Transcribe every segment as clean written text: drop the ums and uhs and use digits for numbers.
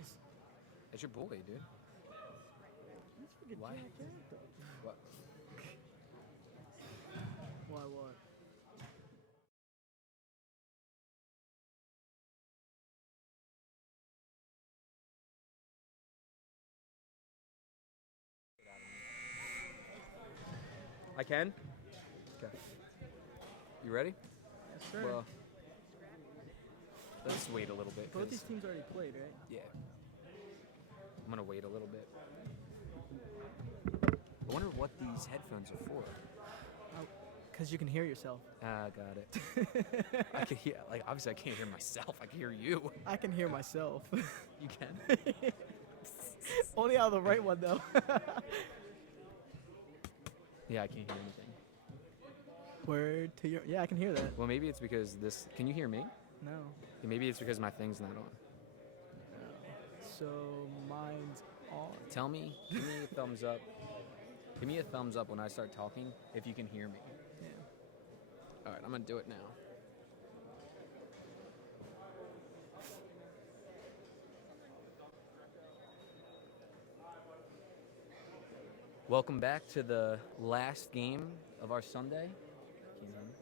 Nice. That's your boy, dude. Why? What? Why what? I can? Okay. You ready? Yes, sir. Well, let's wait a little bit. Both these teams already played, right? Yeah. I'm going to wait a little bit. I wonder what these headphones are for. Because you can hear yourself. Ah, got it. I can hear, like, obviously I can't hear myself. I can hear you. I can hear myself. You can? Only out of the right one, though. Yeah, I can't hear anything. Word to your... Yeah, I can hear that. Well, maybe it's because this... Can you hear me? No. Yeah, maybe it's because my thing's not on. So mine's on. Tell me, give me a thumbs up. Give me a thumbs up when I start talking if you can hear me. Yeah. All right, I'm going to do it now. Welcome back to the last game of our Sunday. Can you hear me?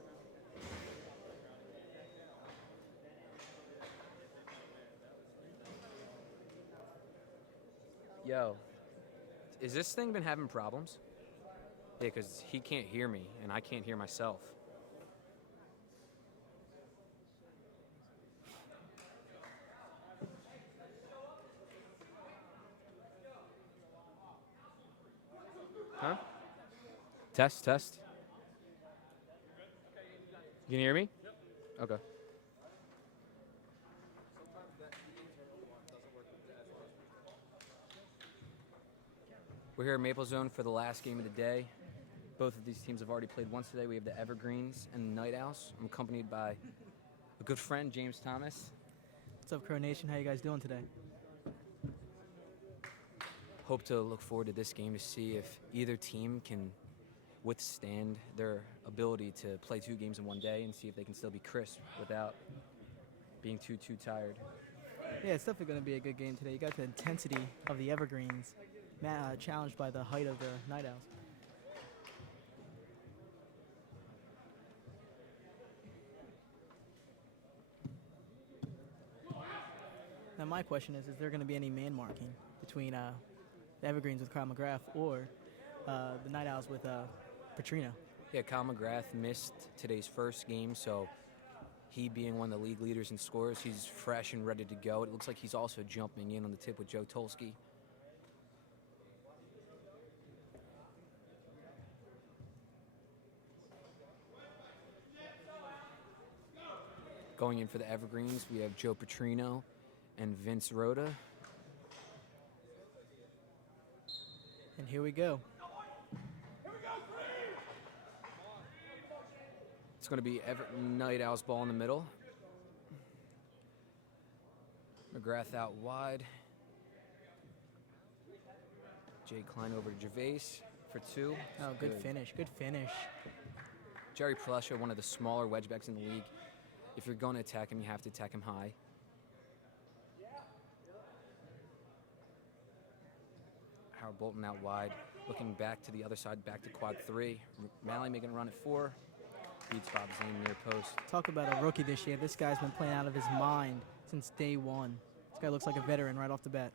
Yo, is this thing been having problems? Yeah, because he can't hear me, and I can't hear myself. Huh? Test, test. You can hear me? Okay. We're here at Maple Zone for the last game of the day. Both of these teams have already played once today. We have the Evergreens and the Night Owls. I'm accompanied by a good friend, James Thomas. What's up, Crow Nation? How you guys doing today? Hope to look forward to this game to see if either team can withstand their ability to play 2 games in one day and see if they can still be crisp without being too tired. Yeah, it's definitely going to be a good game today. You got the intensity of the Evergreens challenged by the height of the Night Owls. Now my question is there going to be any man marking between the Evergreens with Kyle McGrath or the Night Owls with Petrino? Yeah, Kyle McGrath missed today's first game, so he being one of the league leaders in scores, he's fresh and ready to go. It looks like he's also jumping in on the tip with Joe Tolsky. Going in for the Evergreens, we have Joe Petrino and Vince Rhoda. And here we go. It's going to be Night Owls ball in the middle. McGrath out wide. Jay Klein over to Gervais for 2. Oh, good finish. Good finish. Jerry Plesha, one of the smaller wedgebacks in the league. If you're going to attack him, you have to attack him high. Howard Bolton out wide, looking back to the other side, back to quad 3. Malley making a run at 4. Beats Bob Zane near post. Talk about a rookie this year. This guy's been playing out of his mind since day one. This guy looks like a veteran right off the bat.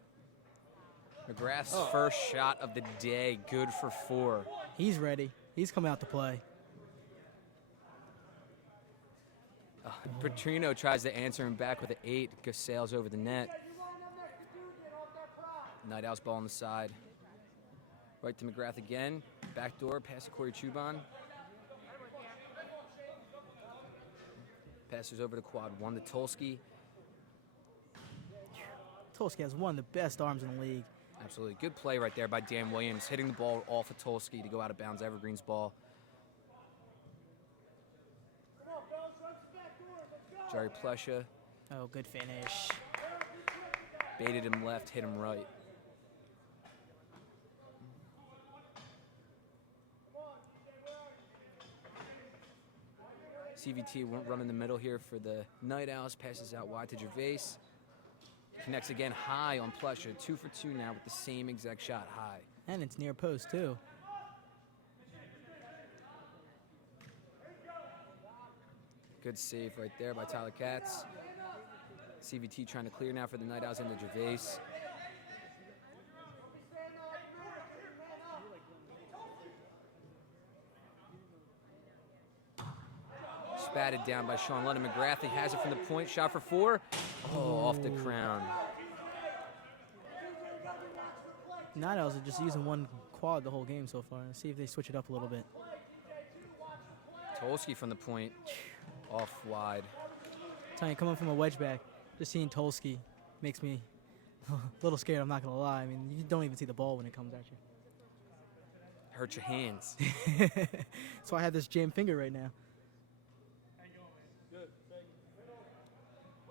McGrath's first shot of the day, good for 4. He's ready. He's coming out to play. Petrino tries to answer him back with an 8. Sails over the net. Night Owls ball on the side. Right to McGrath again. Backdoor, pass to Corey Chuban. Passes over to quad 1 to Tolsky. Tolsky has one of the best arms in the league. Absolutely. Good play right there by Dan Williams, hitting the ball off of Tolsky to go out of bounds. Evergreen's ball. Jerry Plesha. Oh, good finish. Baited him left, hit him right. CVT won't run in the middle here for the Night Owls. Passes out wide to Gervais. Connects again high on Plesha. 2 for 2 now with the same exact shot high. And it's near post, too. Good save right there by Tyler Katz. CVT trying to clear now for the Night Owls into Gervais. Spatted down by Sean London. McGrath, he has it from the point. Shot for 4. Oh, off the crown. Night Owls are just using one quad the whole game so far. Let's see if they switch it up a little bit. Tolsky from the point. Off wide. Tell you, coming from a wedge back, just seeing Tolsky makes me a little scared, I'm not going to lie. I mean, you don't even see the ball when it comes at you. Hurt your hands. So I have this jammed finger right now.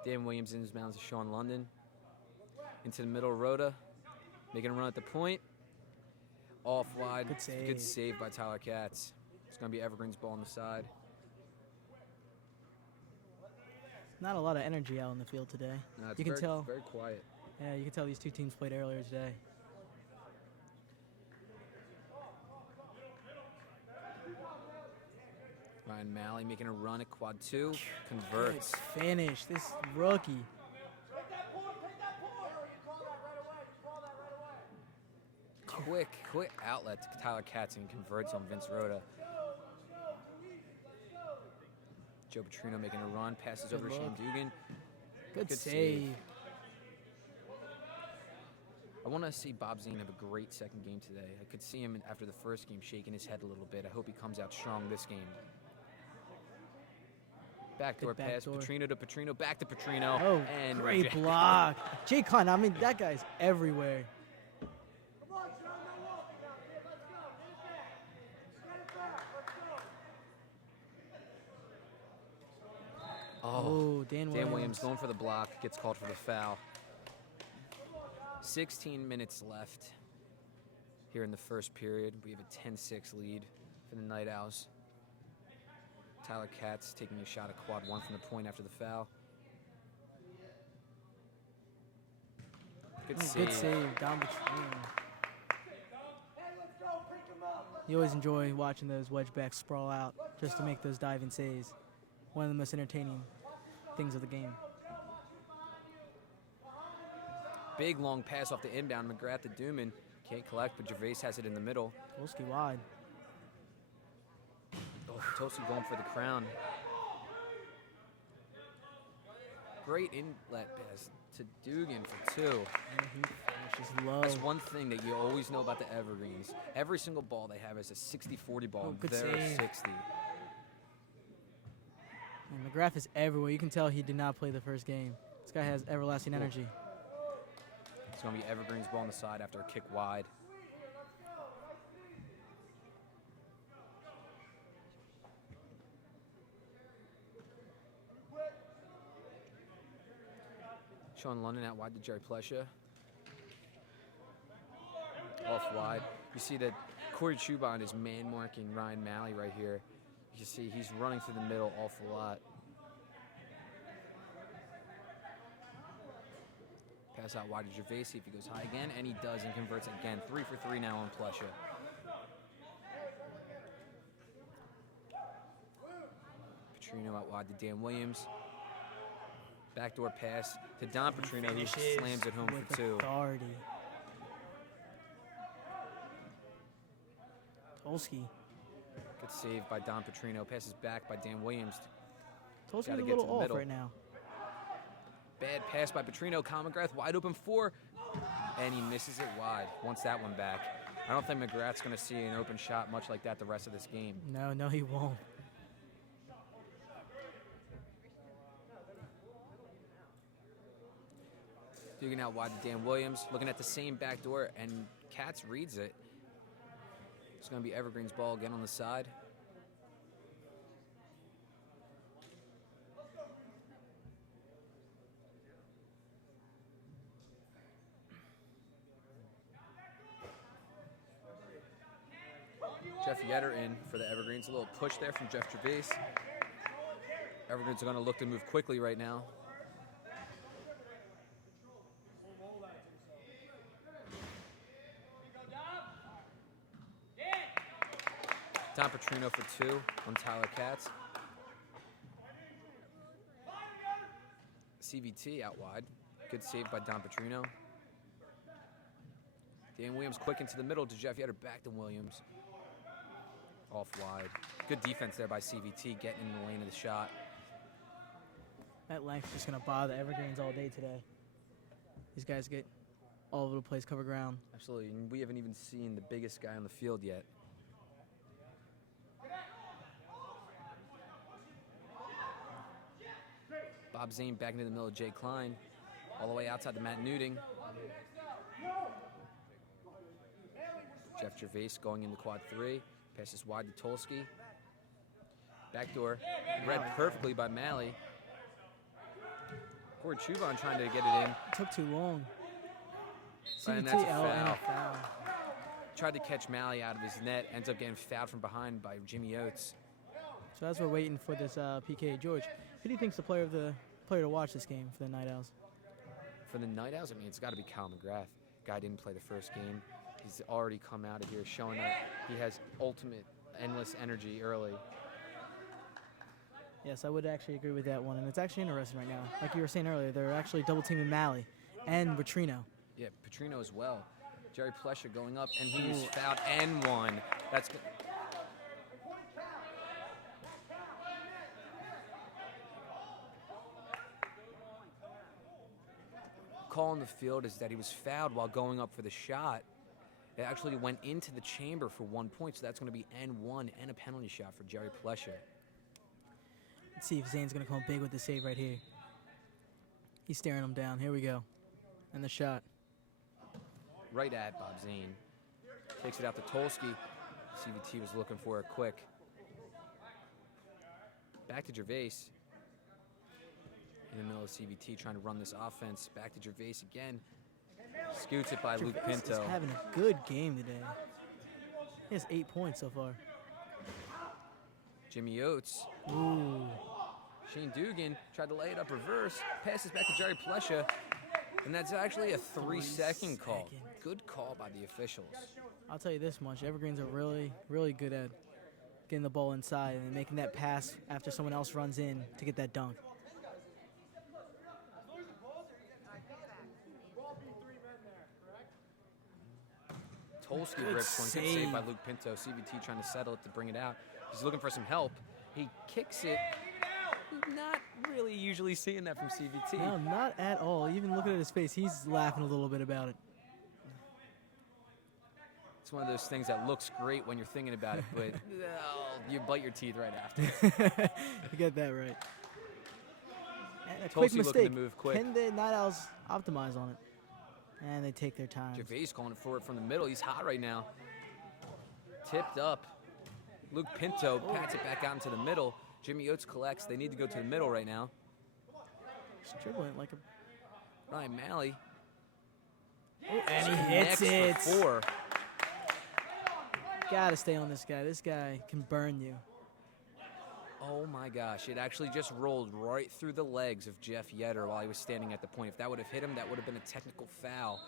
Dan Williams inbounds to Sean London. Into the middle, Rhoda. Making a run at the point. Off wide. Good save. Good save by Tyler Katz. It's going to be Evergreen's ball on the side. Not a lot of energy out on the field today. No, it's you can tell. Very quiet. Yeah, you can tell these two teams played earlier today. Ryan Malley making a run at quad 2. Converts. Good finish. This rookie. Quick outlet to Tyler Katz and converts on Vince Rhoda. Joe Petrino making a run, passes over to Shane Dugan. Good save. I want to see Bob Zane have a great second game today. I could see him after the first game shaking his head a little bit. I hope he comes out strong this game. Backdoor pass, Petrino to Petrino, back to Petrino. Oh, and great block. Jay Klein, I mean, that guy's everywhere. Oh, Dan Williams going for the block, gets called for the foul. 16 minutes left here in the first period. We have a 10-6 lead for the Night Owls. Tyler Katz taking a shot at quad 1 from the point after the foul. Good save. Good save down between. You always enjoy watching those wedge backs sprawl out just to make those diving saves. One of the most entertaining things of the game. Big long pass off the inbound. McGrath to Duman. Can't collect, but Gervais has it in the middle. Tolsky wide. Oh, Tolsky going for the crown. Great inlet pass to Dugan for 2. And he finishes low. That's one thing that you always know about the Evergreens. Every single ball they have is a 60-40 ball. Oh, good Very save. 60. And McGrath is everywhere. You can tell he did not play the first game. This guy has everlasting energy. It's going to be Evergreen's ball on the side after a kick wide. Sean London out wide to Jerry Plesha. Off wide. You see that Corey Chubon is man marking Ryan Malley right here. You can see he's running through the middle awful lot. Pass out wide to Gervais, see if he goes high again, and he does and converts again. 3 for 3 now on Plesha. Petrino out wide to Dan Williams. Backdoor pass to Don Petrino, who slams it home for 2. Authority. Tolsky. Good save by Don Petrino. Passes back by Dan Williams. Tolsky's a Gotta get little to the off middle. right now. Bad pass by Petrino. Kyle McGrath wide open 4, and he misses it wide. Wants that one back. I don't think McGrath's going to see an open shot much like that the rest of this game. No, he won't. Dugan out wide to Dan Williams. Looking at the same back door, and Katz reads it. It's going to be Evergreen's ball again on the side. Jeff Yetter in for the Evergreens. A little push there from Jeff Gervais. Evergreens are going to look to move quickly right now. Don Petrino for 2 on Tyler Katz. CVT out wide. Good save by Don Petrino. Dan Williams quick into the middle to Jeff Yetter, back to Williams. Off wide. Good defense there by CVT, getting in the lane of the shot. That length is just going to bother Evergreens all day today. These guys get all over the place, cover ground. Absolutely, and we haven't even seen the biggest guy on the field yet. Bob Zane back into the middle of Jay Klein. All the way outside to Matt Newting. Jeff Gervais going into quad 3. Passes wide to Tolsky. Backdoor. Read perfectly by Malley. Corey Chuban trying to get it in. Took too long. And that's a CVT, and a foul. foul. Tried to catch Malley out of his net. Ends up getting fouled from behind by Jimmy Oates. So as we're waiting for this PK, George, who do you think's the player to watch this game for the Night Owls? For the Night Owls, I mean, it's got to be Kyle McGrath. Guy didn't play the first game. He's already come out of here showing that he has ultimate, endless energy early. Yes, I would actually agree with that one, and it's actually interesting right now. Like you were saying earlier, they're actually double teaming Malley and Petrino. Yeah, Petrino as well. Jerry Plesher going up, and he was fouled and won. That's good. Call on the field is that he was fouled while going up for the shot. It actually went into the chamber for 1 point, so that's going to be N1 and a penalty shot for Jerry Plesher. Let's see if Zane's going to come big with the save right here. He's staring him down. Here we go. And the shot. Right at Bob Zane. Takes it out to Tolsky. CVT was looking for it quick. Back to Gervais. In the middle of CVT trying to run this offense. Back to Gervais again. Scoots it by Luke Pinto. He's having a good game today. He has 8 points so far. Jimmy Oates. Ooh. Shane Dugan tried to lay it up reverse. Passes back to Jerry Plesha. And that's actually a 3-second call. Good call by the officials. I'll tell you this much. Evergreens are really, really good at getting the ball inside and making that pass after someone else runs in to get that dunk. Tolsky rips one. Good save by Luke Pinto. CVT trying to settle it to bring it out. He's looking for some help. He kicks it. Not really usually seeing that from CVT. No, not at all. Even looking at his face, he's laughing a little bit about it. It's one of those things that looks great when you're thinking about it, but you bite your teeth right after. You get that right. And a Tolsky quick mistake. looking to move quick. Can the Night Owls optimize on it? And they take their time. Gervais calling for it from the middle. He's hot right now. Tipped up. Luke Pinto pats it back out into the middle. Jimmy Oates collects. They need to go to the middle right now. He's dribbling like a... Ryan Malley. Oh, and he hits it. For 4. Gotta stay on this guy. This guy can burn you. Oh my gosh, it actually just rolled right through the legs of Jeff Yetter while he was standing at the point. If that would have hit him, that would have been a technical foul.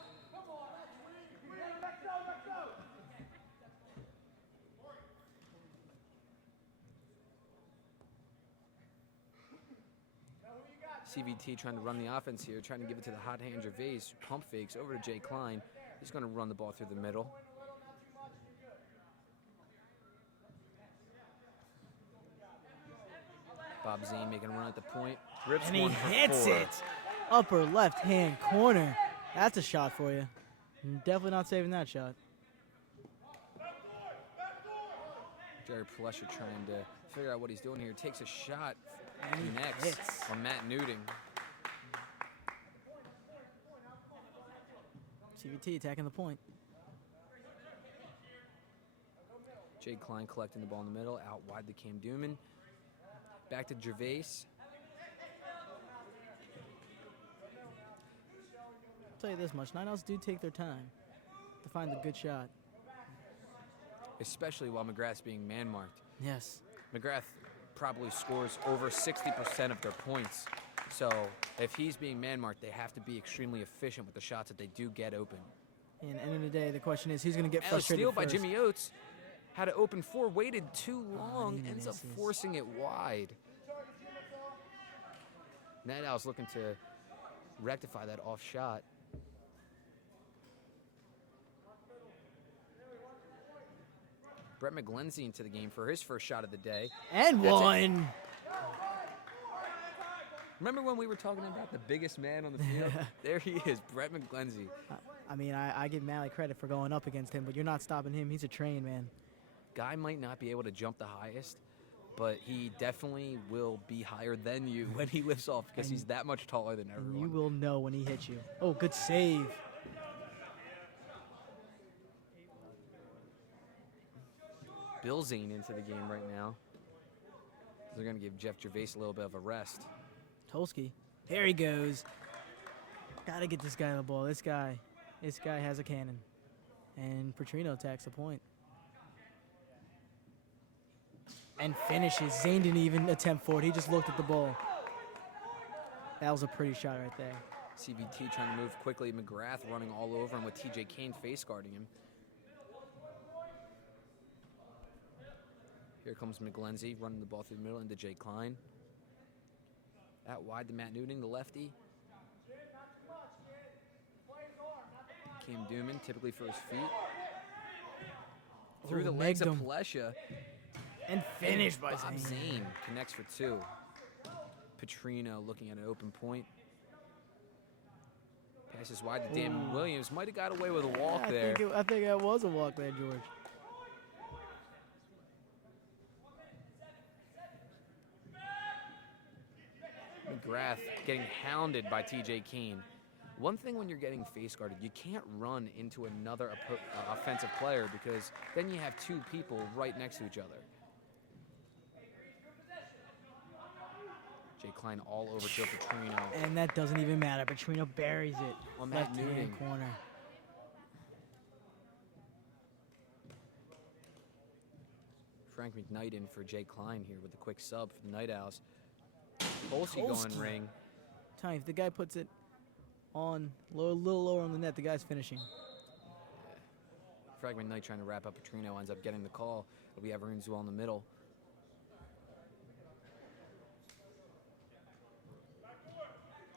CVT trying to run the offense here, trying to give it to the hot hand Gervais. Pump fakes over to Jay Klein. He's going to run the ball through the middle. Bob Zane making a run at the point. Rips And he one for hits 4. it. Upper left-hand corner. That's a shot for you. Definitely not saving that shot. Jerry Plesher trying to figure out what he's doing here. Takes a shot And he next hits. on Matt Newting. CVT attacking the point. Jay Klein collecting the ball in the middle. Out wide to Cam Dooman. Back to Gervais. I'll tell you this much. Night Owls do take their time to find the good shot. Especially while McGrath's being man-marked. Yes. McGrath probably scores over 60% of their points. So if he's being man-marked, they have to be extremely efficient with the shots that they do get open. And at the end of the day, the question is, who's going to get And a frustrated steal by first? Jimmy Oates. Had an open four, waited too long, he ends up misses. forcing it wide. Night Owls looking to rectify that off shot. Brett McGlenzie into the game for his first shot of the day. And That's one. Remember when we were talking about the biggest man on the field? There he is, Brett McGlenzie. I mean, I give Mally credit for going up against him, but you're not stopping him. He's a trained man. Guy might not be able to jump the highest, but he definitely will be higher than you when he lifts off because he's that much taller than everyone. And you will know when he hits you. Oh, good save. Bill Zane into the game right now. They're going to give Jeff Gervais a little bit of a rest. Tolsky. There he goes. Gotta get this guy the ball. This guy has a cannon. And Petrino attacks the point. And finishes. Zane didn't even attempt for it. He just looked at the ball. That was a pretty shot right there. CVT trying to move quickly. McGrath running all over him with TJ Kane face guarding him. Here comes McGlenzie running the ball through the middle into Jay Klein. Out wide to Matt Newton, the lefty. Cam Dooman, typically for his feet. Through the legs of Plesha. And finished by Bob Zane. Zane connects for two. Petrino looking at an open point. Passes wide to Damon Williams. Might have got away with a walk there. I think that was a walk there, George. McGrath getting hounded by TJ Kane. One thing when you're getting face guarded, you can't run into another offensive player because then you have two people right next to each other. Jay Klein all over Joe Petrino. And that doesn't even matter. Petrino buries it. On Matt Left-hand Newton. corner. Frank McKnight in for Jay Klein here with the quick sub for the Night Owls. Polsky going ring. Tell you, if the guy puts it on a little lower on the net, the guy's finishing. Frank McKnight trying to wrap up Petrino, ends up getting the call. It'll be Evergreens well in the middle.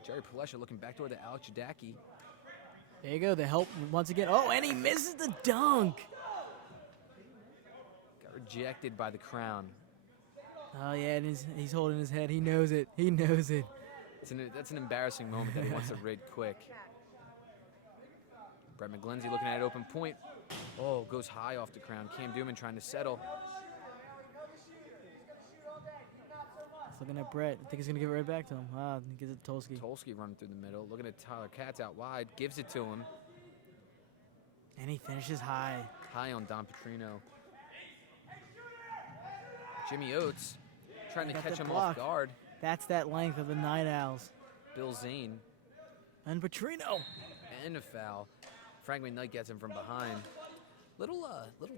Jerry Plesha looking back toward to Alex Jadaki. There you go, the help once again. Oh, and he misses the dunk. Got rejected by the Crown. Oh, yeah, and he's holding his head. He knows it. He knows it. That's an embarrassing moment that he wants to rid quick. Brett McGlenzie looking at an open point. Oh, goes high off the Crown. Cam Dooman trying to settle. He's looking at Brett. I think he's going to give it right back to him. Ah, he gives it to Tolsky. Tolsky running through the middle. Looking at Tyler Katz out wide. Gives it to him. And he finishes high. High on Don Petrino. Jimmy Oates trying to Got catch the him block. off guard. That's that length of the Night Owls. Bill Zane. And Petrino. And a foul. Frank McKnight gets him from behind. Little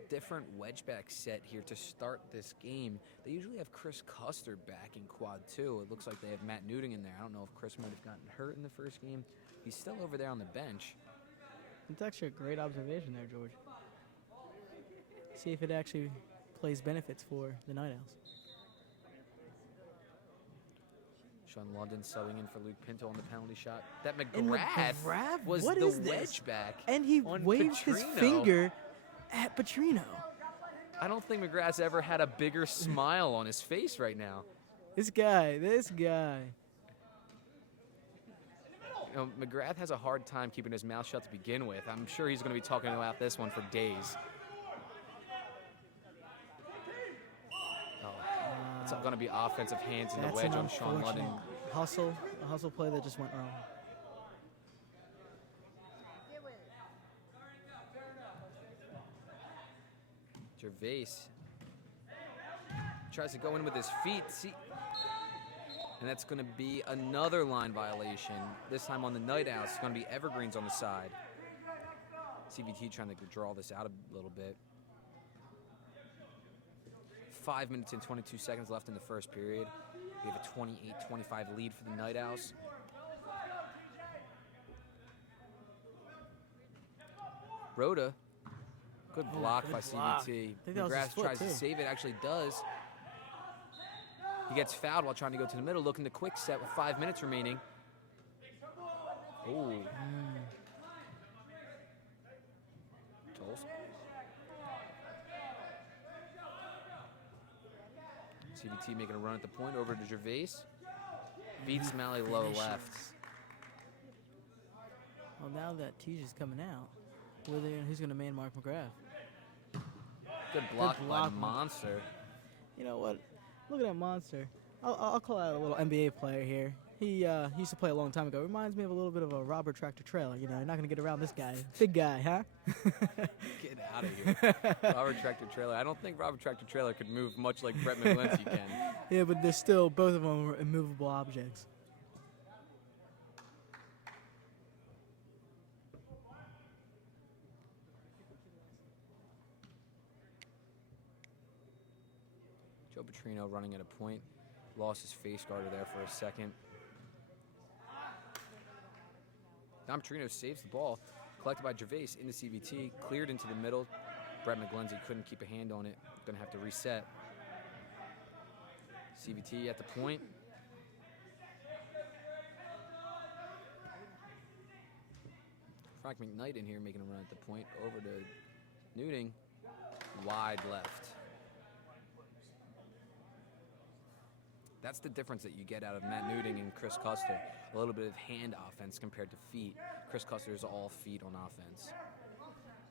different wedge back set here to start this game. They usually have Chris Custer back in quad 2. It looks like they have Matt Newton in there. I don't know if Chris might have gotten hurt in the first game. He's still over there on the bench. It's actually a great observation there, George. See if it actually plays benefits for the Night Owls. Sean London subbing in for Luke Pinto on the penalty shot. That And McGrath was what the is this? wedge back. And he on waves his Petrino. finger at Petrino. I don't think McGrath's ever had a bigger smile on his face right now. This guy. You know, McGrath has a hard time keeping his mouth shut to begin with. I'm sure he's going to be talking about this one for days. It's going to be offensive hands in the wedge on Sean London. A hustle play that just went wrong. Gervais tries to go in with his feet. And that's going to be another line violation. This time on the Night Owls. It's going to be Evergreens on the side. CVT trying to draw this out a little bit. 5 minutes and 22 seconds left in the first period. We have a 28-25 lead for the Night Owls. Rhoda Good Oh, block good by block. CVT. I think that was his McGrath foot, tries to too. save it, actually does. He gets fouled while trying to go to the middle, looking to quick set with 5 minutes remaining. Ooh. Tolls. CVT making a run at the point over to Gervais. Beats Malley low Finishes. left. Well, now that Tej is coming out, who's going to man mark McGrath? Good block by block. Monster. You know what? Look at that monster. I'll call out a little NBA player here. He used to play a long time ago. Reminds me of a little bit of a Robert Tractor Trailer. You know, you're not going to get around this guy. Big guy, huh? Get out of here. Robert Tractor Trailer. I don't think Robert Tractor Trailer could move much like Brett McGlinchey can. Yeah, but they're still, both of them are immovable objects. Joe Petrino running at a point. Lost his face guarder there for a second. Don Petrino saves the ball. Collected by Gervais into CVT. Cleared into the middle. Brett McGlinchey couldn't keep a hand on it. Gonna have to reset. CVT at the point. Frank McKnight in here making a run at the point. Over to Newting. Wide left. That's the difference that you get out of Matt Newting and Chris Custer. A little bit of hand offense compared to feet. Chris Custer is all feet on offense.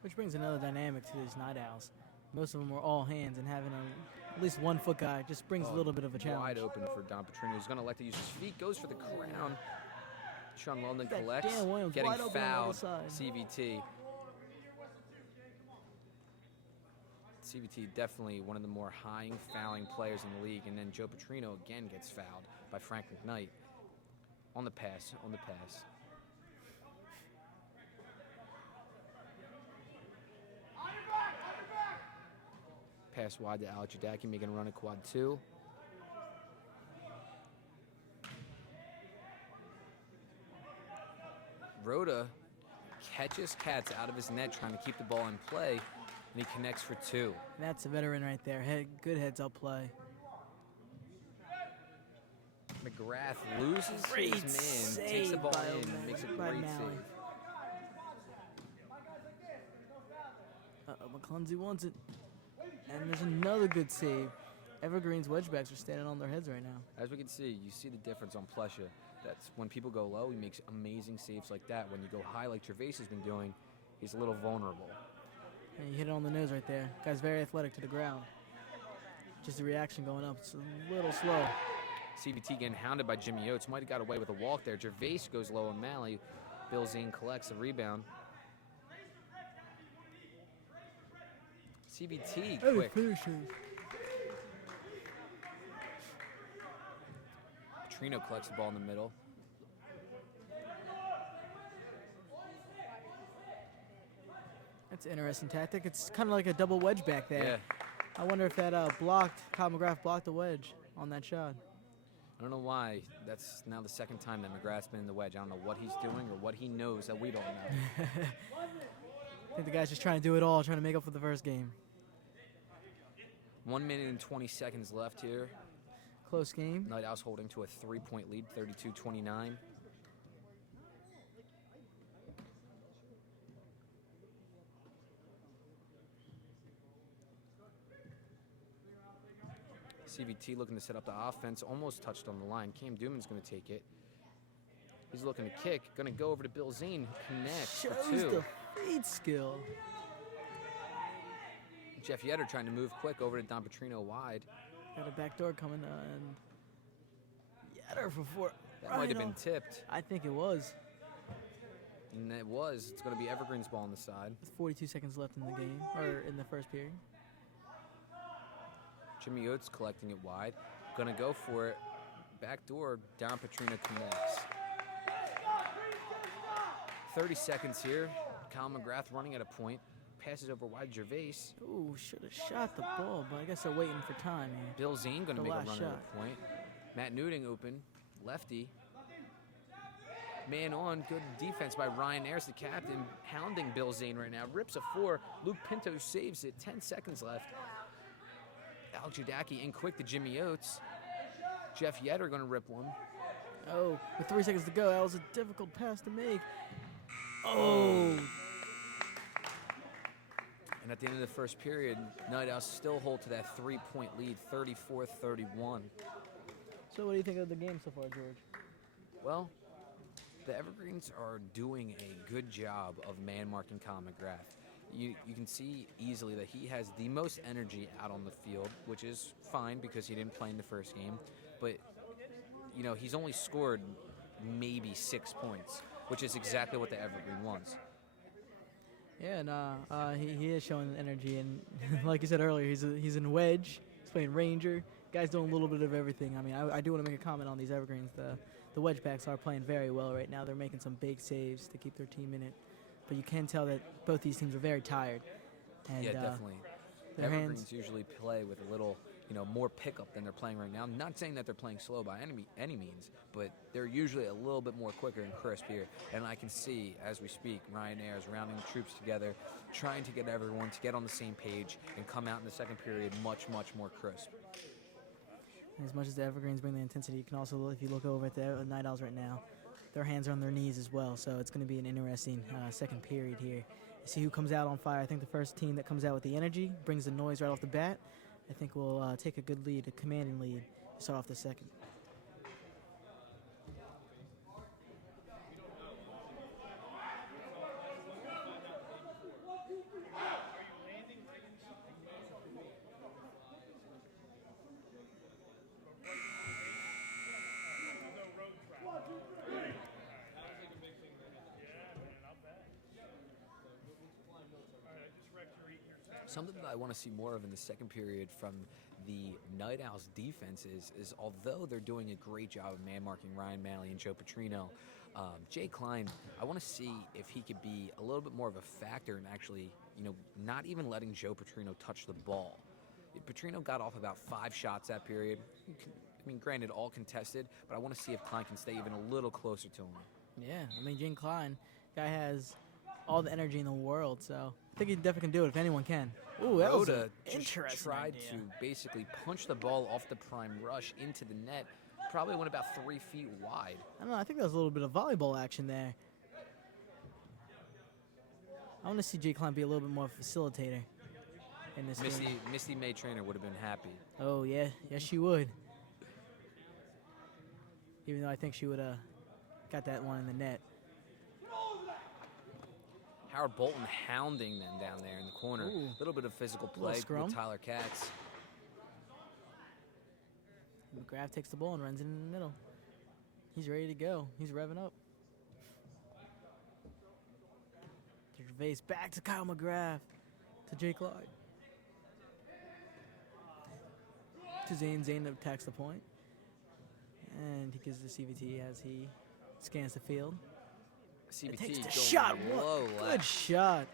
Which brings another dynamic to these Night Owls. Most of them are all hands, and having at least 1 foot guy just brings a little bit of a challenge. Wide open for Don Petrino. He's going to elect to use his feet. Goes for the crown. Sean London That collects. Dan Williams Getting wide open on the fouled. other side. CVT. CVT definitely one of the more high fouling players in the league. And then Joe Petrino again gets fouled by Frank McKnight. On the pass. Pass wide to Alex Jadaki, making a run at quad 2. Rhoda catches Katz out of his net, trying to keep the ball in play, and he connects for 2. That's a veteran right there. Good heads-up play. McGrath loses Great his man, save takes the ball by in, O'Malley- makes a by great Malley. save. McClunsey wants it. And there's another good save. Evergreens wedgebacks are standing on their heads right now. As we can see, you see the difference on Plesha. That's when people go low, he makes amazing saves like that. When you go high, like Gervais has been doing, he's a little vulnerable. And you hit it on the nose right there. Guy's very athletic to the ground. Just the reaction going up. It's a little slow. CVT getting hounded by Jimmy Oates. Might have got away with a walk there. Gervais goes low on Malley. Bill Zane collects a rebound. CVT quick. Petrino collects the ball in the middle. That's an interesting tactic. It's kind of like a double wedge back there. Yeah. I wonder if that Kyle McGrath blocked the wedge on that shot. I don't know why. That's now the second time that McGrath's been in the wedge. I don't know what he's doing or what he knows that we don't know. I think the guy's just trying to do it all, trying to make up for the first game. 1 minute and 20 seconds left here. Close game. Night Owls holding to a 3-point lead, 32-29. CVT looking to set up the offense, almost touched on the line. Cam Dooman's going to take it. He's looking to kick, going to go over to Bill Zane, who connects for Shows 2. the feed skill. Jeff Yetter trying to move quick over to Don Petrino wide. Got a back door coming and Yetter for 4. That might have been tipped, I think it was. and it was. It's going to be Evergreen's ball on the side. With 42 seconds left in the game, or in the first period. Jimmy Oates collecting it wide. Gonna go for it. Back door, Don Petrino connects. 30 seconds here. Kyle McGrath running at a point. Passes over wide Gervais. Ooh, should have shot the ball, but I guess they're waiting for time here. Bill Zane gonna The make a last run shot. at a point. Matt Newting open. Lefty. Man on, good defense by Ryan Ayers, the captain, hounding Bill Zane right now. Rips a 4. Luke Pinto saves it. 10 seconds left. Al Judaki in quick to Jimmy Oates. Jeff Yetter going to rip one. Oh, with 3 seconds to go, that was a difficult pass to make. Oh. And at the end of the first period, Night Owls still hold to that 3-point lead, 34-31. So what do you think of the game so far, George? Well, the Evergreens are doing a good job of man-marking Kyle McGrath. You can see easily that he has the most energy out on the field, which is fine because he didn't play in the first game. But, you know, he's only scored maybe 6 points, which is exactly what the Evergreen wants. Yeah, and he is showing energy, and like you said earlier, he's in wedge, he's playing ranger. Guy's doing a little bit of everything. I mean, I do want to make a comment on these Evergreens. The wedge backs are playing very well right now. They're making some big saves to keep their team in it. But you can tell that both these teams are very tired. And, yeah, definitely. Evergreens usually play with a little, more pickup than they're playing right now. I'm not saying that they're playing slow by any means, but they're usually a little bit more quicker and crisp here. And I can see, as we speak, Ryan Ayers rounding the troops together, trying to get everyone to get on the same page and come out in the second period much, much more crisp. As much as the Evergreens bring the intensity, you can also, if you look over at the Night Owls right now, their hands are on their knees as well. So it's going to be an interesting second period here. See who comes out on fire. I think the first team that comes out with the energy, brings the noise right off the bat, I think we'll take a good lead, a commanding lead, to start off the second. Something that I want to see more of in the second period from the Night Owls defense is although they're doing a great job of man-marking Ryan Malley and Joe Petrino, Jay Klein, I want to see if he could be a little bit more of a factor in actually, not even letting Joe Petrino touch the ball. Petrino got off about 5 shots that period. Granted, all contested, but I want to see if Klein can stay even a little closer to him. Yeah, Jay Klein, guy has all the energy in the world, so I think he definitely can do it if anyone can. Ooh, that was an interesting tried idea. to basically punch the ball off the prime rush into the net. Probably went about 3 feet wide. I don't know, I think that was a little bit of volleyball action there. I want to see Jay Klein be a little bit more of a facilitator in this game. Misty May Trainer would have been happy. Oh, yeah. Yes, she would. Even though I think she would have got that one in the net. Howard Bolton hounding them down there in the corner. Ooh. A little bit of physical play with Tyler Katz. McGrath takes the ball and runs it in the middle. He's ready to go. He's revving up. To Gervais, back to Kyle McGrath. To Jake Clyde. To Zane. Zane attacks the point. And he gives the CVT as he scans the field. CVT takes the going shot. low What left. good shot.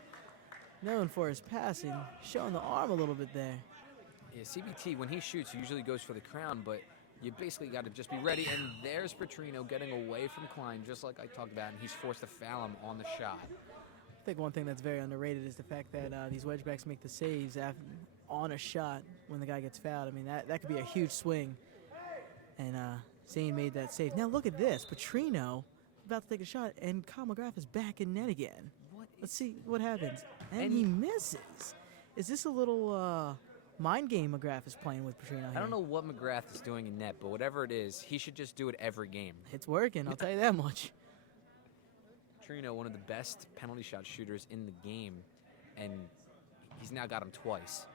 Known for his passing, showing the arm a little bit there. Yeah, CVT, when he shoots, he usually goes for the crown, but you basically got to just be ready. And there's Petrino getting away from Klein, just like I talked about, and he's forced to foul him on the shot. I think one thing that's very underrated is the fact that these wedgebacks make the saves on a shot when the guy gets fouled. That could be a huge swing. And Zane made that save. Now look at this. Petrino about to take a shot, and Kyle McGrath is back in net again. Let's see what happens. And he misses. Is this a little mind game McGrath is playing with Petrino here? I don't know what McGrath is doing in net, but whatever it is, he should just do it every game. It's working, I'll tell you that much. Petrino, one of the best penalty shot shooters in the game, and he's now got him twice.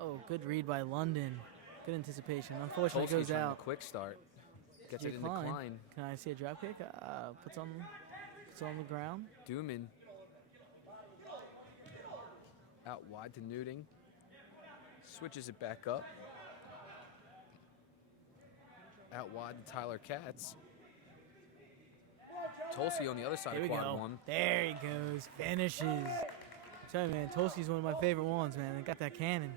Oh, good read by London. Good anticipation. Unfortunately, Tolsky's goes trying out. a quick start. Gets Jay it into Klein. Can I see a drop kick? Puts on the ground. Dooman. Out wide to Newting. Switches it back up. Out wide to Tyler Katz. Tolsky on the other side Here of we quad go. one. There he goes. Finishes. I'm telling you, man, Tolsky's one of my favorite ones, man. They got that cannon.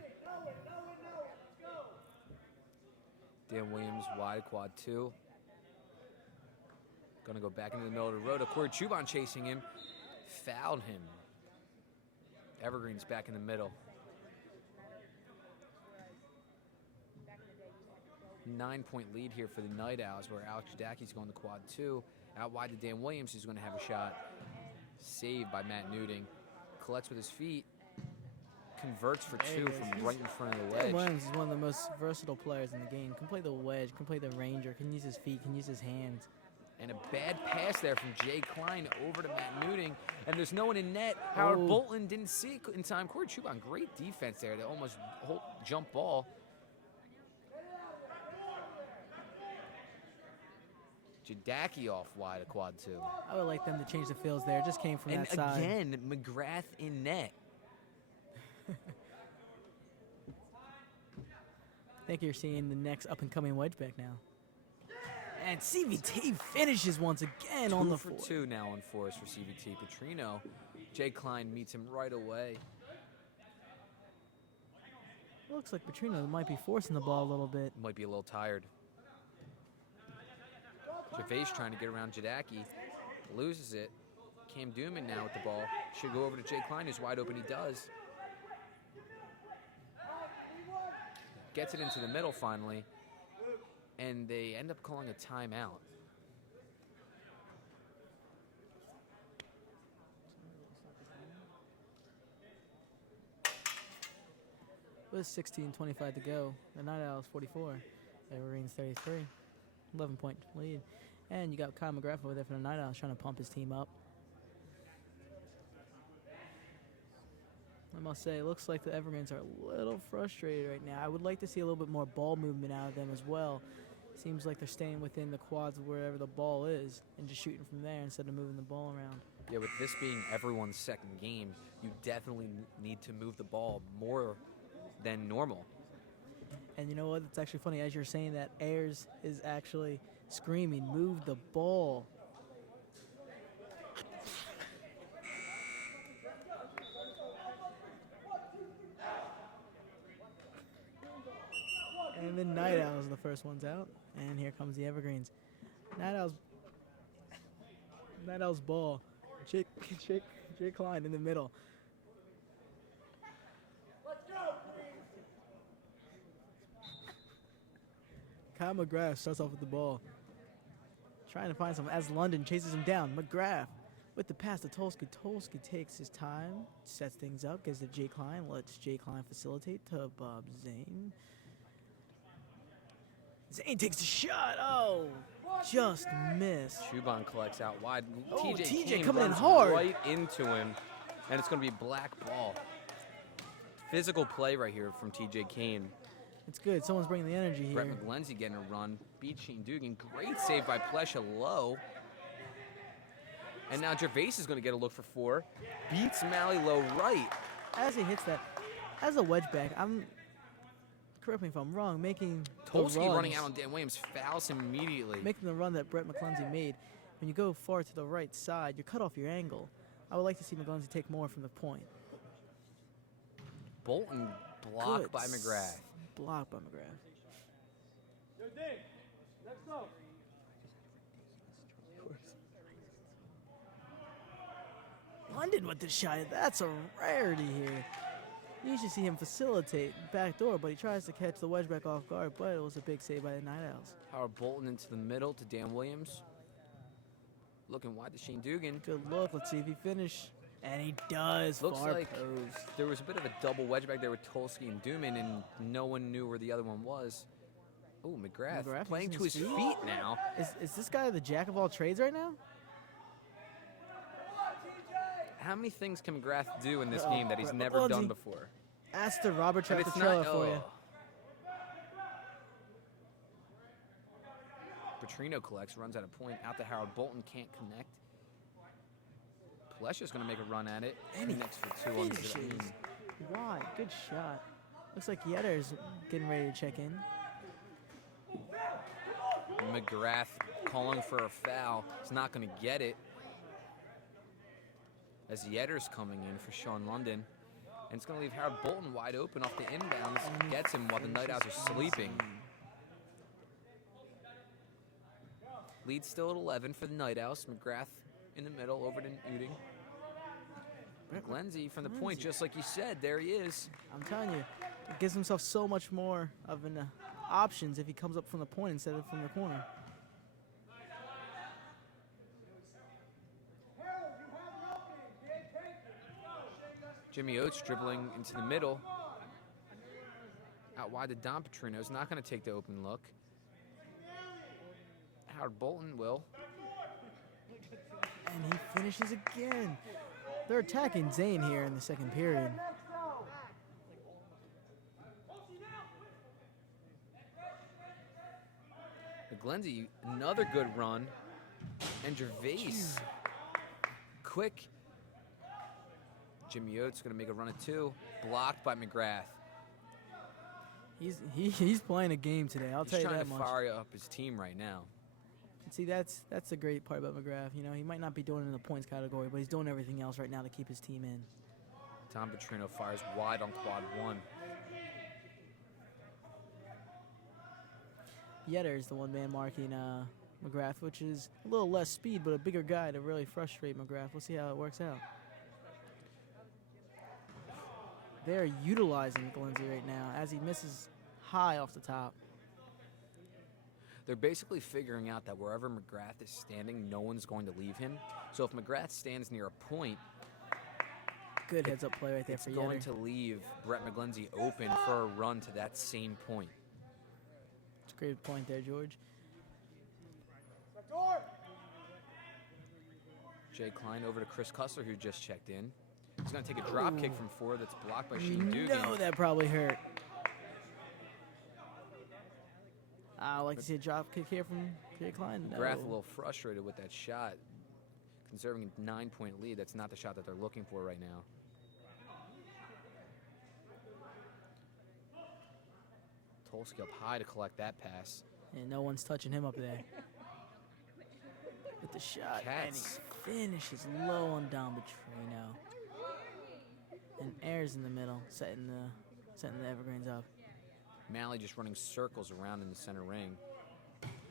Dan Williams wide, quad 2. Gonna go back into the middle of the road. Corey Chuban chasing him. Fouled him. Evergreens back in the middle. 9-point lead here for the Night Owls, where Alex Jadacki's going to quad 2. Out wide to Dan Williams, who's going to have a shot. Saved by Matt Newting. Collects with his feet. Converts for 2 from right in front of the wedge. Dan Williams is one of the most versatile players in the game. Can play the wedge, can play the ranger, can use his feet, can use his hands. And a bad pass there from Jay Klein over to Matt Newting. And there's no one in net. Howard Bolton didn't see it in time. Corey Chuban, great defense there. They almost jump ball. Jadacki off wide of quad 2. I would like them to change the fields there. It just came from that side. And again, McGrath in net. I think you're seeing the next up-and-coming wedgeback now. And CVT finishes once again on the 2 for 2 now on force for CVT. Petrino, Jay Klein meets him right away. Looks like Petrino might be forcing the ball a little bit. Might be a little tired. Gervais trying to get around Jadacki. Loses it. Cam Dooman now with the ball. Should go over to Jay Klein, who's wide open. He does. Gets it into the middle finally. And they end up calling a timeout. With 16:25 to go. The Night Owls 44. Evergreens 33. 11-point lead. And you got Kyle McGrath over there for the Night Owls trying to pump his team up. I must say, it looks like the Evergreens are a little frustrated right now. I would like to see a little bit more ball movement out of them as well. Seems like they're staying within the quads wherever the ball is and just shooting from there instead of moving the ball around. Yeah, with this being everyone's second game, you definitely need to move the ball more than normal. And you know what? It's actually funny. As you're saying that, Ayers is actually screaming, move the ball. And the Night Owls are the first ones out. And here comes the Evergreens. Night Owls ball. Jake Klein in the middle. Kyle McGrath starts off with the ball. Trying to find some as London chases him down. McGrath with the pass to Tolsky. Tolsky takes his time, sets things up, gives to Jay Klein, lets Jay Klein facilitate to Bob Zane. Zane takes a shot. Oh, just missed. Chuban collects out wide. Oh, TJ Kane coming in runs hard. right into him, and it's going to be black ball. Physical play right here from TJ Kane. It's good. Someone's bringing the energy here. Brett McGlenzie getting a run. Beat Shane Dugan. Great save by Plesha low. And now Gervais is going to get a look for 4. Beats Malley low right. As he hits that, as a wedge back, correct me if I'm wrong, making Tolsky running out on Dan Williams fouls him immediately. Making the run that Brett McGlenzie made. When you go far to the right side, you cut off your angle. I would like to see McGlenzie take more from the point. Bolton blocked by McGrath. Blocked by McGrath. Let's go. London with the shot. That's a rarity here. You usually see him facilitate backdoor, but he tries to catch the wedge back off guard, but it was a big save by the Night Owls. Howard Bolton into the middle to Dan Williams. Looking wide to Shane Dugan. Good look. Let's see if he finishes. And he does. Looks far like post. there was a bit of a double wedge back there with Tolsky and Duman, and no one knew where the other one was. Oh, McGrath playing to his feet now. Is this guy the jack of all trades right now? How many things can McGrath do in this game that he's never done before? That's the Robert And Trappicello for you. Petrino collects, runs out of point, out to Howard Bolton, can't connect. Plesha's going to make a run at it. And he next for 2 on finishes. Zane. Why? Good shot. Looks like Yetter's getting ready to check in. McGrath calling for a foul. He's not going to get it. As Yetter's coming in for Sean London. And it's going to leave Howard Bolton wide open off the inbounds. Gets him while the Night Owls are sleeping. Lead still at 11 for the Night Owls. McGrath in the middle, over to Uding. Glenzie from the point, just like you said, there he is. I'm telling you, he gives himself so much more of an options if he comes up from the point instead of from the corner. Jimmy Oates dribbling into the middle. Out wide to Don Petrino. Is not going to take the open look. Howard Bolton will. And he finishes again. They're attacking Zane here in the second period. Glenzie, another good run. And Gervais, quick. Jimmy Oates going to make a run at 2. Blocked by McGrath. He's playing a game today. I'll tell you that much. He's trying to fire up his team right now. And see, that's the great part about McGrath. You know, he might not be doing it in the points category, but he's doing everything else right now to keep his team in. Tom Petrino fires wide on quad 1. Yetter is the one-man marking McGrath, which is a little less speed, but a bigger guy to really frustrate McGrath. We'll see how it works out. They're utilizing Glenzie right now as he misses high off the top. They're basically figuring out that wherever McGrath is standing, no one's going to leave him. So if McGrath stands near a point, good heads-up play right there for Yetter. It's going to leave Brett McGlenzie open for a run to that same point. It's a great point there, George. Jay Klein over to Chris Cussler, who just checked in. He's going to take a drop kick from 4 that's blocked by Shane Dugan. No, that probably hurt. I like to see a drop kick here from Jay Klein. No. McGrath a little frustrated with that shot. Conserving a 9-point lead, that's not the shot that they're looking for right now. Tolsky up high to collect that pass. And no one's touching him up there. With the shot, Cats. And he finishes low on Don Petrino. And Ayers in the middle, setting the Evergreens up. Malley just running circles around in the center ring.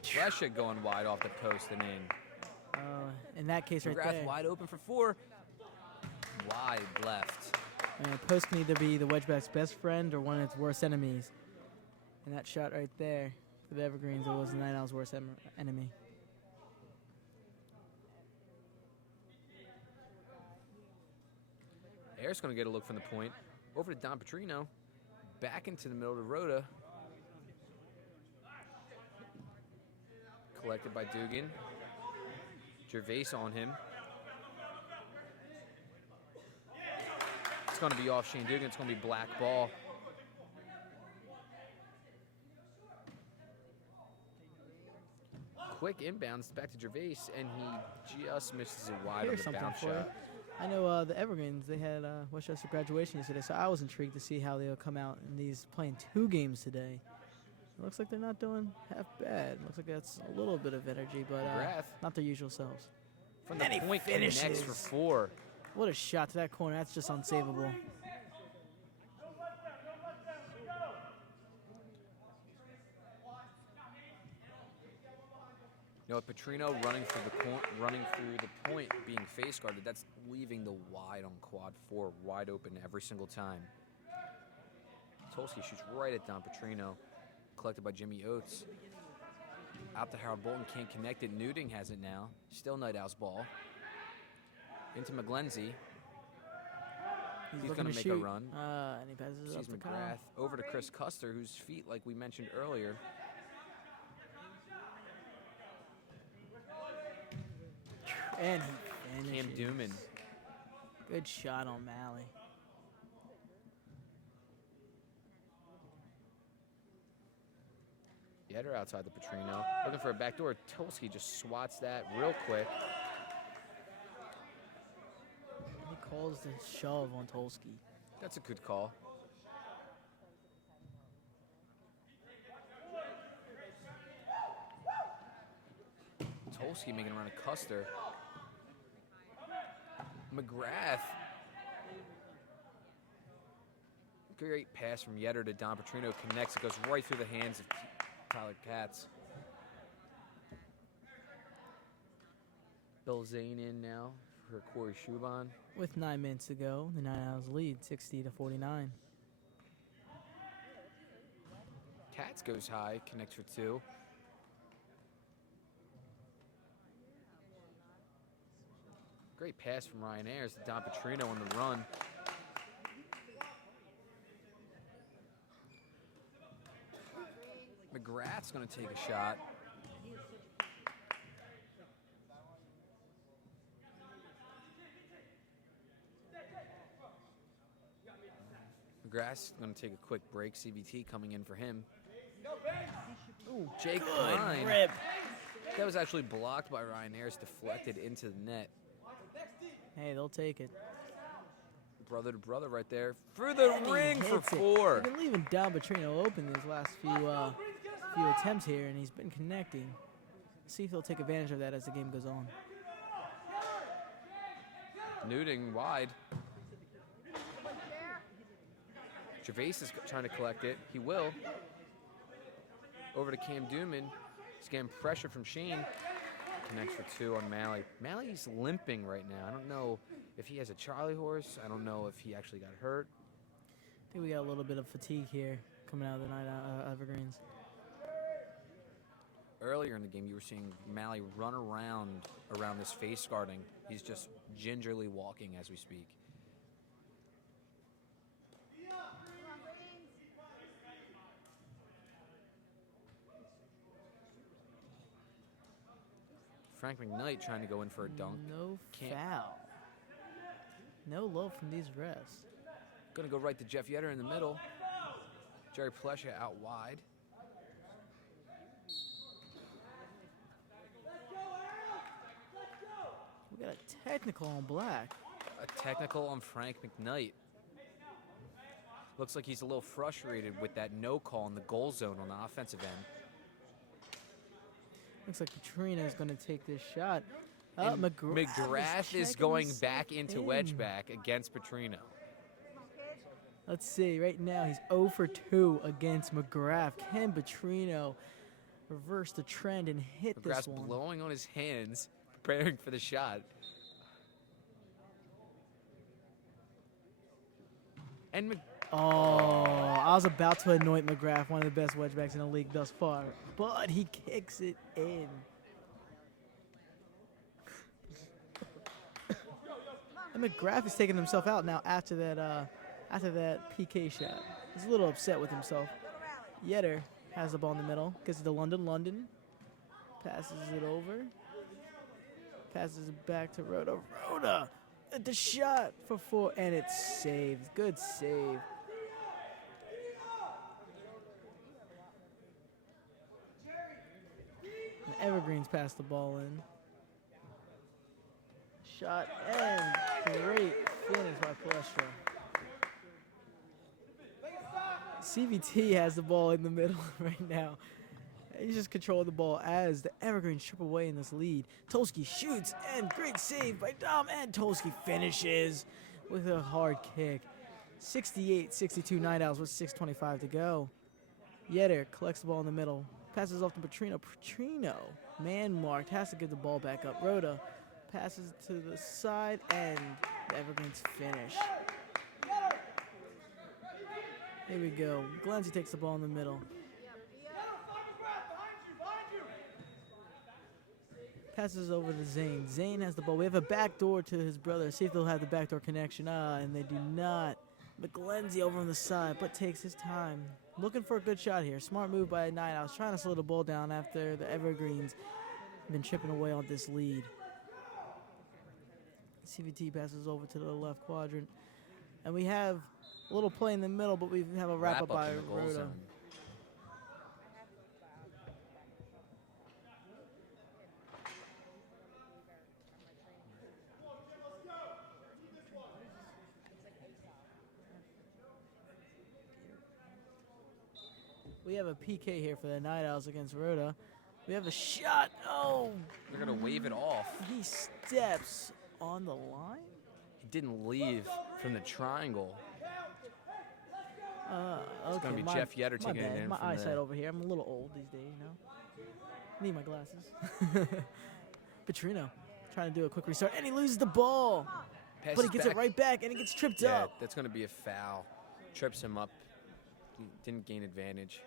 Flesha going wide off the post and in. In that case right McGrath there. wide open for 4. Wide left. And post can either be the Wedgeback's best friend or one of its worst enemies. And that shot right there for the Evergreens, it was the Night Owl's worst enemy. Ayers going to get a look from the point. Over to Don Petrino. Back into the middle to Rhoda. Collected by Dugan. Gervais on him. It's going to be off Shane Dugan. It's going to be black ball. Quick inbounds back to Gervais, and he just misses it wide on the bounce shot. I know the Evergreens, they had Westchester graduation yesterday, so I was intrigued to see how they'll come out in these playing 2 games today. It looks like they're not doing half bad. Looks like that's a little bit of energy, but not their usual selves. From the point, connects for 4. What a shot to that corner. That's just unsavable. You know, Petrino running through the point, being face guarded, that's leaving the wide on quad 4 wide open every single time. Tolsky shoots right at Don Petrino, collected by Jimmy Oates. Out to Harold Bolton, can't connect it. Newding has it now. Still Night Owl's ball. Into McGlenzie. He's going to make a run. And he passes it up to McGrath Kyle. over to Chris Custer, whose feet, like we mentioned earlier, and he Cam finishes. Dooman. Good shot on Malley. Yetter outside the Petrino. Looking for a backdoor. Tolsky just swats that real quick. He calls the shove on Tolsky. That's a good call. Tolsky making a run at Custer. McGrath. Great pass from Yetter to Don Petrino. Connects. It goes right through the hands of Tyler Katz. Bill Zane in now for Corey Shuban. With 9 minutes to go, the Night Owls lead 60-49. Katz goes high, connects for 2. Great pass from Ryan Ayers to Don Petrino on the run. McGrath's going to take a shot. McGrath's going to take a quick break. CVT coming in for him. Ooh, Jake Klein. Rip. That was actually blocked by Ryan Ayers, deflected into the net. Hey, they'll take it. Brother to brother right there. Through the And he ring for hits it. 4. They've been leaving Don Petrino open these last few attempts here, and he's been connecting. See if he'll take advantage of that as the game goes on. Newting wide. Gervais is trying to collect it. He will. Over to Cam Dooman. He's getting pressure from Shane. Connects for 2 on Malley. Malley's limping right now. I don't know if he has a Charlie horse. I don't know if he actually got hurt. I think we got a little bit of fatigue here coming out of the night Evergreens. Earlier in the game, you were seeing Malley run around this face guarding. He's just gingerly walking as we speak. Frank McKnight trying to go in for a dunk. No Can't. foul. No love from these refs. Gonna go right to Jeff Yetter in the middle. Jerry Plesha out wide. We got a technical on Black. A technical on Frank McKnight. Looks like he's a little frustrated with that no call in the goal zone on the offensive end. Looks like Katrina is going to take this shot. And McGrath is checking going himself back into in. wedge back against Petrino. Let's see. Right now, he's 0 for 2 against McGrath. Can Petrino reverse the trend and hit McGrath's this one? blowing on his hands, preparing for the shot. And I was about to anoint McGrath, one of the best wedgebacks in the league thus far, but he kicks it in. And McGrath is taking himself out now after that PK shot. He's a little upset with himself. Yetter has the ball in the middle, gets it to London, passes it over, passes it back to Rhoda at the shot for 4, and it's saved. Good save. And Evergreens passed the ball in. Shot and great finish by Palestra. CVT has the ball in the middle right now. He's just controlling the ball as the Evergreens chip away in this lead. Tolsky shoots, and great save by Dom, and Tolsky finishes with a hard kick. 68-62 Night Owls with 6:25 to go. Yetter collects the ball in the middle, passes off to Petrino. Petrino, man-marked, has to give the ball back up. Rhoda passes to the side, and the Evergreens finish. Here we go. Glenzie takes the ball in the middle. Passes over to Zane. Zane has the ball. We have a backdoor to his brother. See if they'll have the backdoor connection. And they do not. McGlenzie over on the side, but takes his time. Looking for a good shot here. Smart move by Night Owls. Trying to slow the ball down after the Evergreens have been chipping away on this lead. CVT passes over to the left quadrant. And we have a little play in the middle, but we have a wrap-up by in the goal Rhoda. zone. We have a PK here for the Night Owls against Rhoda. We have a shot. Oh! They're going to wave it off. He steps on the line? He didn't leave from the triangle. Okay. It's going to be Jeff Yetter taking it in My from eyesight the... over here. I'm a little old these days, you know. Need my glasses. Petrino trying to do a quick restart, and he loses the ball. Passes But he gets back. it right back, and he gets tripped Yeah, up. that's going to be a foul. Trips him up. He didn't gain advantage.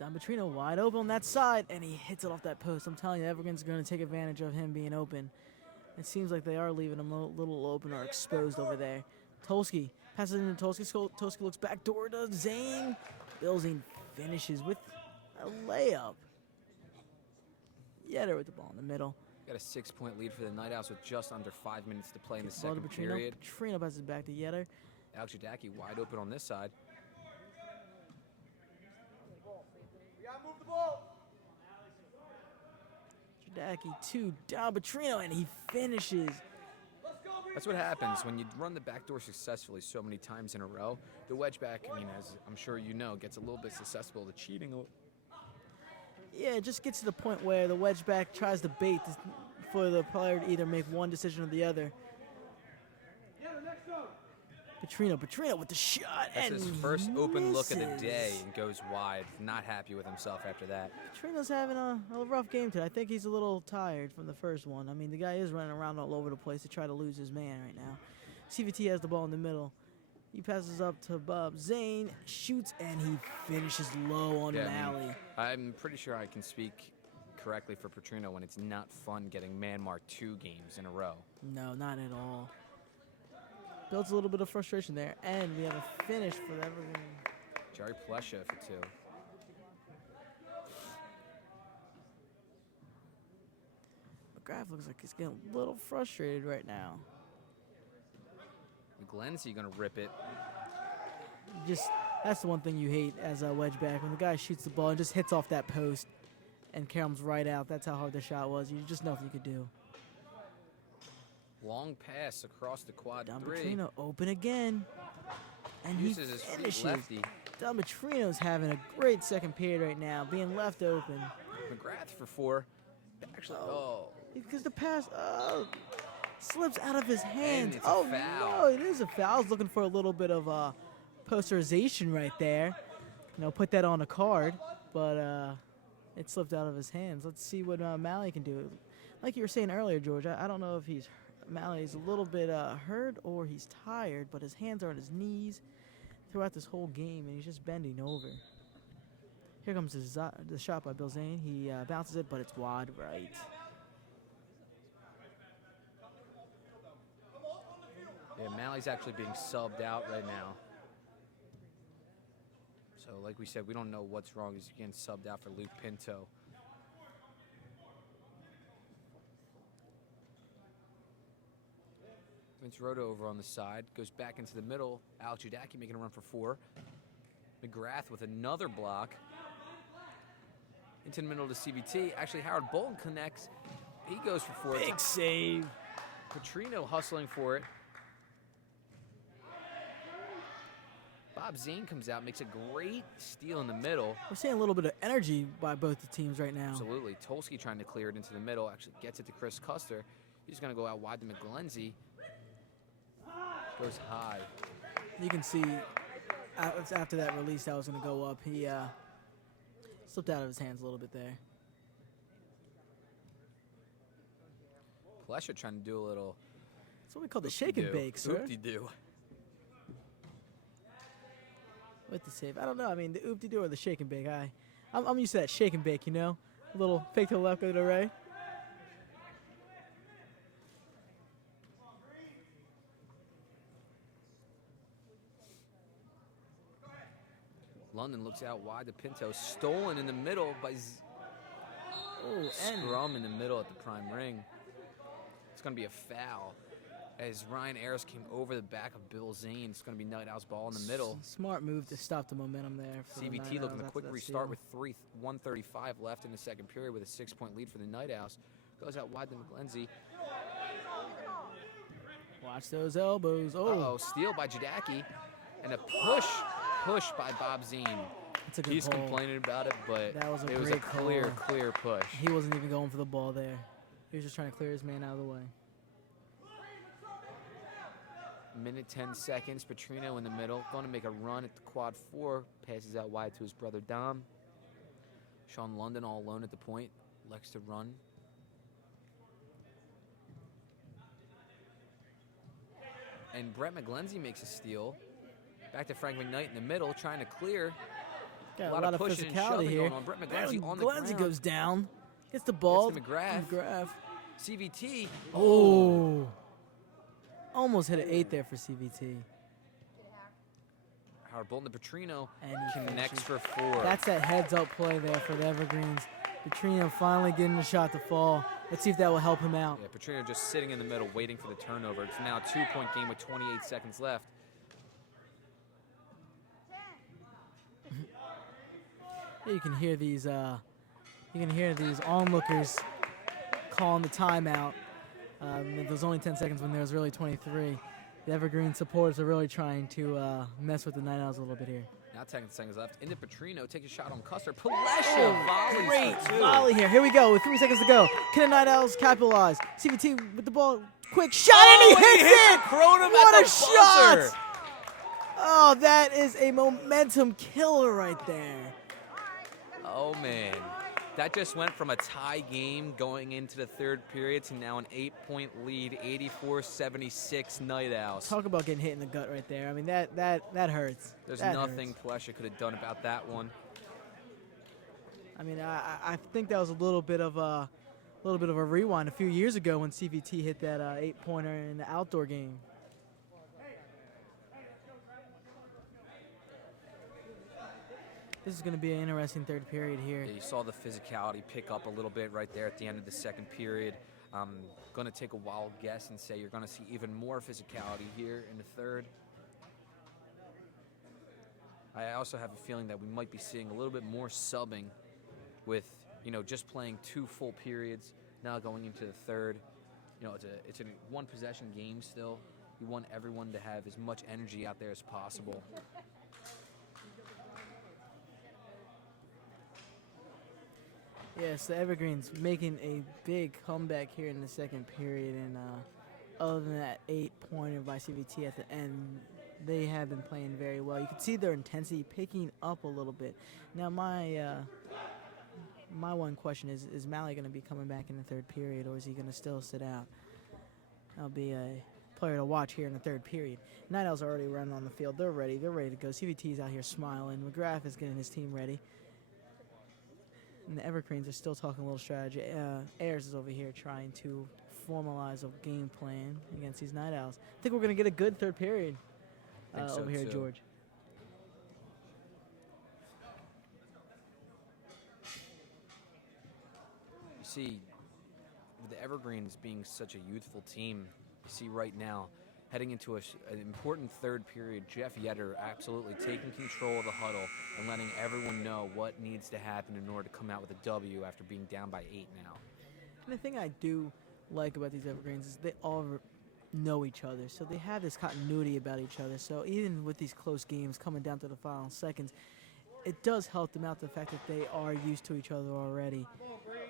Don Petrino wide open on that side, and he hits it off that post. I'm telling you, Evergreens are going to take advantage of him being open. It seems like they are leaving him a little open or exposed over there. Tolsky passes it into Tolsky. Tolsky looks back door to Zane. Bill Zane finishes with a layup. Yetter with the ball in the middle. Got a 6-point lead for the Night Owls with just under 5 minutes to play in the Ball to second Petrino. period. Petrino passes it back to Yetter. Alex Jadaki wide open on this side. Jadaki to Don Petrino, and he finishes. That's what happens when you run the backdoor successfully so many times in a row. The wedge back, I mean, as I'm sure you know, gets a little bit susceptible to cheating. Yeah, it just gets to the point where the wedge back tries to bait for the player to either make one decision or the other. Petrino with the shot, That's and his first open look of the misses. day and goes wide. Not happy with himself after that. Petrino's having a rough game today. I think he's a little tired from the first one. I mean, the guy is running around all over the place to try to lose his man right now. CVT has the ball in the middle. He passes up to Bob Zane, shoots, and he finishes low on Yeah, Malley. I'm pretty sure I can speak correctly for Petrino when it's not fun getting man-marked 2 games in a row. No, not at all. Builds a little bit of frustration there, and we have a finish for Evergreen. Jerry Plesha for 2. McGrath looks like he's getting a little frustrated right now. McGlenzie gonna rip it. Just that's the one thing you hate as a wedge back, when the guy shoots the ball and just hits off that post and comes right out. That's how hard the shot was. You just nothing you could do. Long pass across the quad Don 3. Petrino open again, and he Uses his feet finishes. lefty. Don Petrino's having a great second period right now, being left open. McGrath for 4. Actually, Because the pass slips out of his hands. it's a Oh foul. no, it is a foul. I was looking for a little bit of posterization right there. You know, put that on a card, but it slipped out of his hands. Let's see what Malley can do. Like you were saying earlier, George, I don't know if Malley's a little bit hurt or he's tired, but his hands are on his knees throughout this whole game, and he's just bending over. Here comes the shot by Bill Zane. He bounces it, but it's wide right. Yeah, Malley's actually being subbed out right now. So, like we said, we don't know what's wrong. He's getting subbed out for Luke Pinto. Vince Roto over on the side. Goes back into the middle. Alex Judaki making a run for 4. McGrath with another block. Into the middle to CBT. Actually, Howard Bolton connects. He goes for 4. Big save. Petrino hustling for it. Bob Zane comes out, makes a great steal in the middle. We're seeing a little bit of energy by both the teams right now. Absolutely. Tolsky trying to clear it into the middle. Actually gets it to Chris Custer. He's going to go out wide to McGlenzie. Goes high. You can see after that release that was going to go up, he slipped out of his hands a little bit there. Plesha trying to do a little That's what we call the shake and bake, sir. oop-de-doo. With the save. I don't know. I mean, the oop-de-doo or the shake and bake. I'm used to that shake and bake, you know? A little fake to the left, go to the right. London looks out wide to Pinto. Stolen in the middle by Scrum in the middle at the prime ring. It's going to be a foul. As Ryan Ayers came over the back of Bill Zane, it's going to be Night Owl's ball in the middle. Smart move to stop the momentum there. For CVT the looking to Night quick Owls after restart that with 1:35 left in the second period with a 6-point lead for the Night Owls. Goes out wide to McGlenzie. steal. Watch those elbows. Uh-oh, steal by Jadaki. And a push by Bob Zane. That's a good He's pull. complaining about it, but That was a it was a great clear call. push. He wasn't even going for the ball there. He was just trying to clear his man out of the way. Minute 10 seconds. Petrino in the middle. Going to make a run at the quad 4. Passes out wide to his brother Dom. Sean London all alone at the point. likes to run. And Brett McGlenzie makes a steal. Back to Frank McKnight in the middle, trying to clear. Got a lot of pushing and physicality shoving here. going on. Brett McGlenzie on the ground. goes down. Gets the ball. Gets to McGrath. McGrath. CVT. Oh. Almost hit an 8 there for CVT. Howard Bolton to Petrino. And he Connects finishes. for 4. That's that heads-up play there for the Evergreens. Petrino finally getting the shot to fall. Let's see if that will help him out. Yeah, Petrino just sitting in the middle waiting for the turnover. It's now a 2-point game with 28 seconds left. You can hear these onlookers calling the timeout. There's only 10 seconds when there was really 23. The Evergreen supporters are really trying to mess with the Night Owls a little bit here. Now 10 seconds left. Into Petrino, takes a shot on Custer. Palesha volleys Great for 2. volley here. Here we go with 3 seconds to go. Can the Night Owls capitalize? CVT with the ball. Quick shot, and he hits it! Kronum What at a the shot! buzzer. Oh, that is a momentum killer right there. Oh, man. That just went from a tie game going into the 3rd period to now an 8-point lead, 84-76 Night Owls. Talk about getting hit in the gut right there. I mean, that hurts. There's That nothing hurts. Palesha could have done about that one. I mean, I think that was a little bit of a rewind a few years ago when CVT hit that 8-pointer in the outdoor game. This is going to be an interesting 3rd period here. Yeah, you saw the physicality pick up a little bit right there at the end of the 2nd period. I'm going to take a wild guess and say you're going to see even more physicality here in the 3rd. I also have a feeling that we might be seeing a little bit more subbing with, just playing 2 full periods now going into the 3rd. It's a 1-possession game still. You want everyone to have as much energy out there as possible. Yes, the Evergreens making a big comeback here in the 2nd period, and other than that 8-pointer by CVT at the end, they have been playing very well. You can see their intensity picking up a little bit. Now, my one question is Mally going to be coming back in the 3rd period, or is he going to still sit out? That'll be a player to watch here in the 3rd period. Night Owls are already running on the field. They're ready. They're ready to go. CVT's out here smiling. McGrath is getting his team ready. And the Evergreens are still talking a little strategy. Ayers is over here trying to formalize a game plan against these Night Owls. I think we're going to get a good 3rd period over here, George. You see, with the Evergreens being such a youthful team, you see right now, heading into an important 3rd period, Jeff Yetter absolutely taking control of the huddle and letting everyone know what needs to happen in order to come out with a W after being down by 8 now. And the thing I do like about these Evergreens is they all know each other, so they have this continuity about each other. So even with these close games coming down to the final seconds, it does help them out, the fact that they are used to each other already.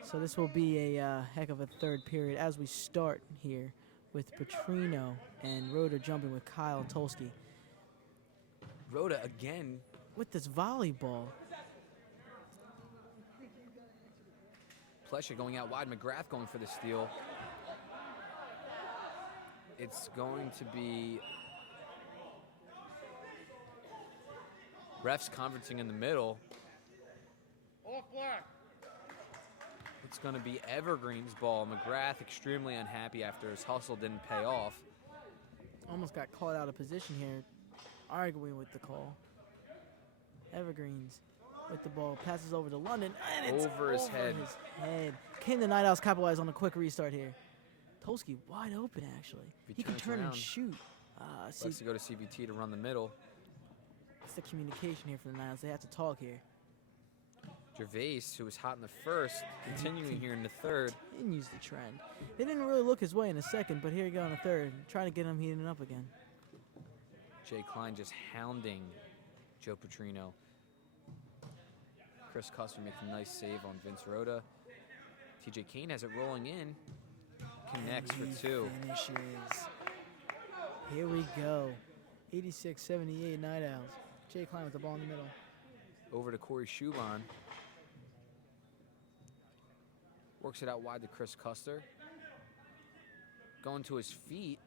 So this will be a heck of a 3rd period as we start here with Petrino and Rhoda jumping with Kyle and Tolsky. Rhoda again with this volleyball. Palesha going out wide. McGrath going for the steal. It's going to be refs conferencing in the middle. Off black. It's going to be Evergreen's ball. McGrath extremely unhappy after his hustle didn't pay off. Almost got caught out of position here, arguing with the call. Evergreens with the ball, passes over to London, and it's over his head. Can the Night Owls capitalize on a quick restart here? Tolsky wide open, actually. He can turn around, and shoot. Likes to go to CVT to run the middle. It's the communication here for the Night Owls. They have to talk here. Gervais, who was hot in the 1st, continuing here in the 3rd. Continues the trend. They didn't really look his way in the 2nd, but here you go in the 3rd, trying to get him heating up again. Jay Klein just hounding Joe Petrino. Chris Custer makes a nice save on Vince Rhoda. TJ Kane has it rolling in. Connects for 2. Finishes. Here we go. 86-78 Night Owls. Jay Klein with the ball in the middle. Over to Corey Schuban. Works it out wide to Chris Custer. Going to his feet.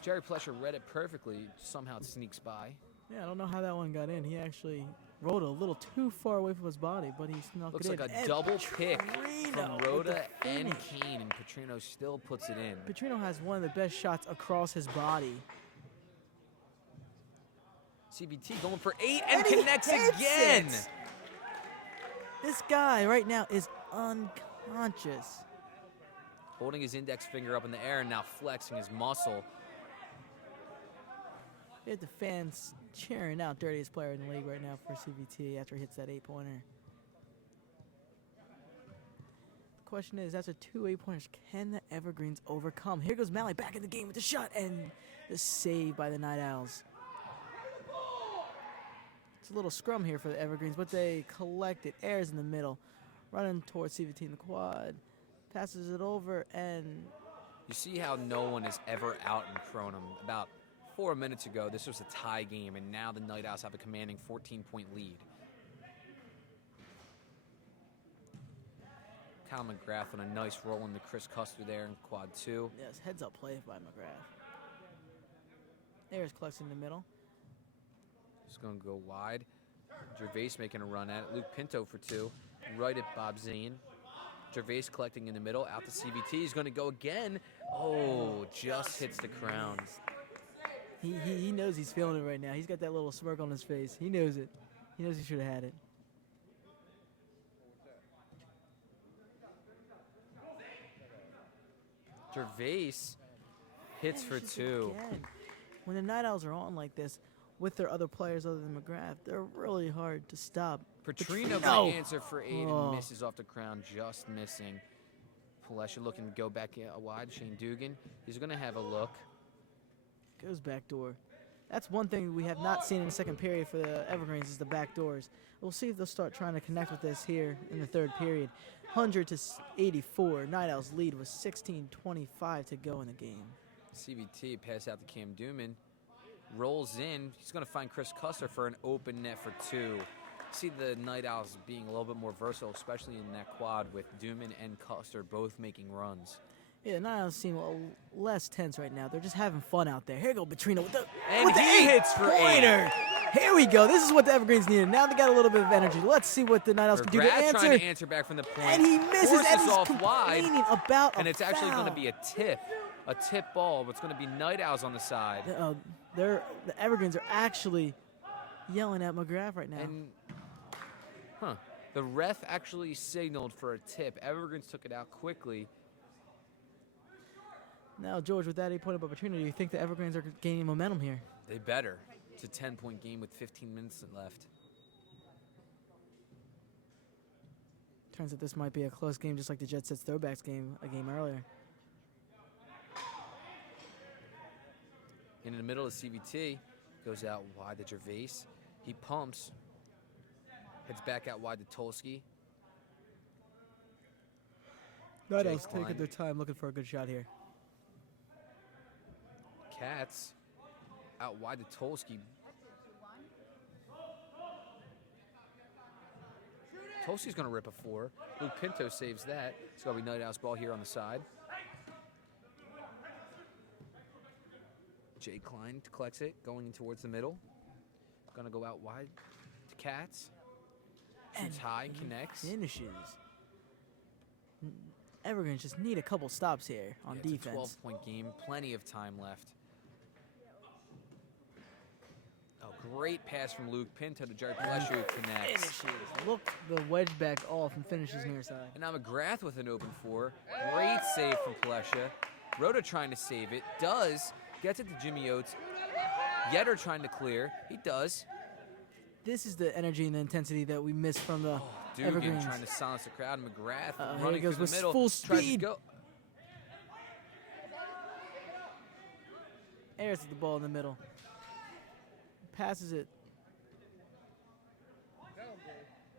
Jerry Plesher read it perfectly. Somehow it sneaks by. Yeah, I don't know how that one got in. He actually rolled a little too far away from his body, but he snuck Looks it in. like a And double pick Petrino from with Rhoda the and finish. Kane, and Petrino still puts it in. Petrino has one of the best shots across his body. CBT going for 8 and he connects hits again. it. This guy right now is unconscious. Holding his index finger up in the air and now flexing his muscle. We have the fans cheering out dirtiest player in the league right now for CVT after he hits that 8-pointer. The question is, after 2 8-pointers, can the Evergreens overcome? Here goes Malley back in the game with the shot and the save by the Night Owls. It's a little scrum here for the Evergreens, but they collect it. Ayers in the middle, running towards CVT in the quad. Passes it over, and You see how no one is ever out in Kronum. About 4 minutes ago, this was a tie game, and now the Night Owls have a commanding 14-point lead. Kyle McGrath on a nice roll into Chris Custer there in quad 2. yes, heads-up play by McGrath. Ayers collects in the middle. Just going to go wide. Gervais making a run at it. Luke Pinto for 2. Right at Bob Zane. Gervais collecting in the middle. Out to CVT. He's going to go again. Oh, just hits the crown. He knows he's feeling it right now. He's got that little smirk on his face. He knows it. He knows he should have had it. Gervais hits for Finishes 2. again. When the Night Owls are on like this, with their other players other than McGrath, they're really hard to stop. Petrino Petrino! going to answer for 8 Oh. and misses off the crown, just missing. Palesha looking to go back wide. Shane Dugan, he's going to have a look. Goes back door. That's one thing we have not seen in the second period for the Evergreens is the back doors. We'll see if they'll start trying to connect with this here in the third period. 100 to 84. Night Owls lead with 16:25 to go in the game. CVT pass out to Cam Duman. Rolls in. He's going to find Chris Custer for an open net for 2. See the Night Owls being a little bit more versatile, especially in that quad with Duman and Custer both making runs. Yeah, the Night Owls seem a little less tense right now. They're just having fun out there. Here go Petrino with the And with the he hits for 8. 8-pointer. Here we go. This is what the Evergreens needed. Now they got a little bit of energy. Let's see what the Night Owls can do to McGrath answer. trying to answer back from the point. And he misses, Forces and he's off wide. complaining about And a it's actually going to foul. be a tip ball, but it's going to be Night Owls on the side. The Evergreens are actually yelling at McGrath right now. And, the ref actually signaled for a tip. Evergreens took it out quickly. Now, George, with that 8-point opportunity, do you think the Evergreens are gaining momentum here? They better. It's a 10-point game with 15 minutes left. Turns out this might be a close game, just like the Jet Sets Throwbacks game a game earlier. In the middle of CVT, goes out wide to Gervais. He pumps. Heads back out wide to Tolsky. Night Jake Owls taking Klein. their time looking for a good shot here. Katz out wide to Tolsky. Tolsky's going to rip a 4. Luke Pinto saves that. It's going to be Night Owls ball here on the side. Jay Klein collects it, going towards the middle. Going to go out wide to Katz. Shoots high, he connects. Finishes. Evergreens just need a couple stops here on Yeah, defense. It's a 12-point game. Plenty of time left. Oh, great pass from Luke Pinto to Jerry Plesher, who connects. Finishes. Look the wedge back off and finishes near side. And now McGrath with an open 4. Great save from Plesha. Rhoda trying to save it. Does. Gets it to Jimmy Oates. Yetter trying to clear. He does. This is the energy and the intensity that we missed from the Dugan Evergreens. trying to silence the crowd. McGrath Here running he goes through with the middle. full Tries to speed. go. Ayers at the ball in the middle. Passes it.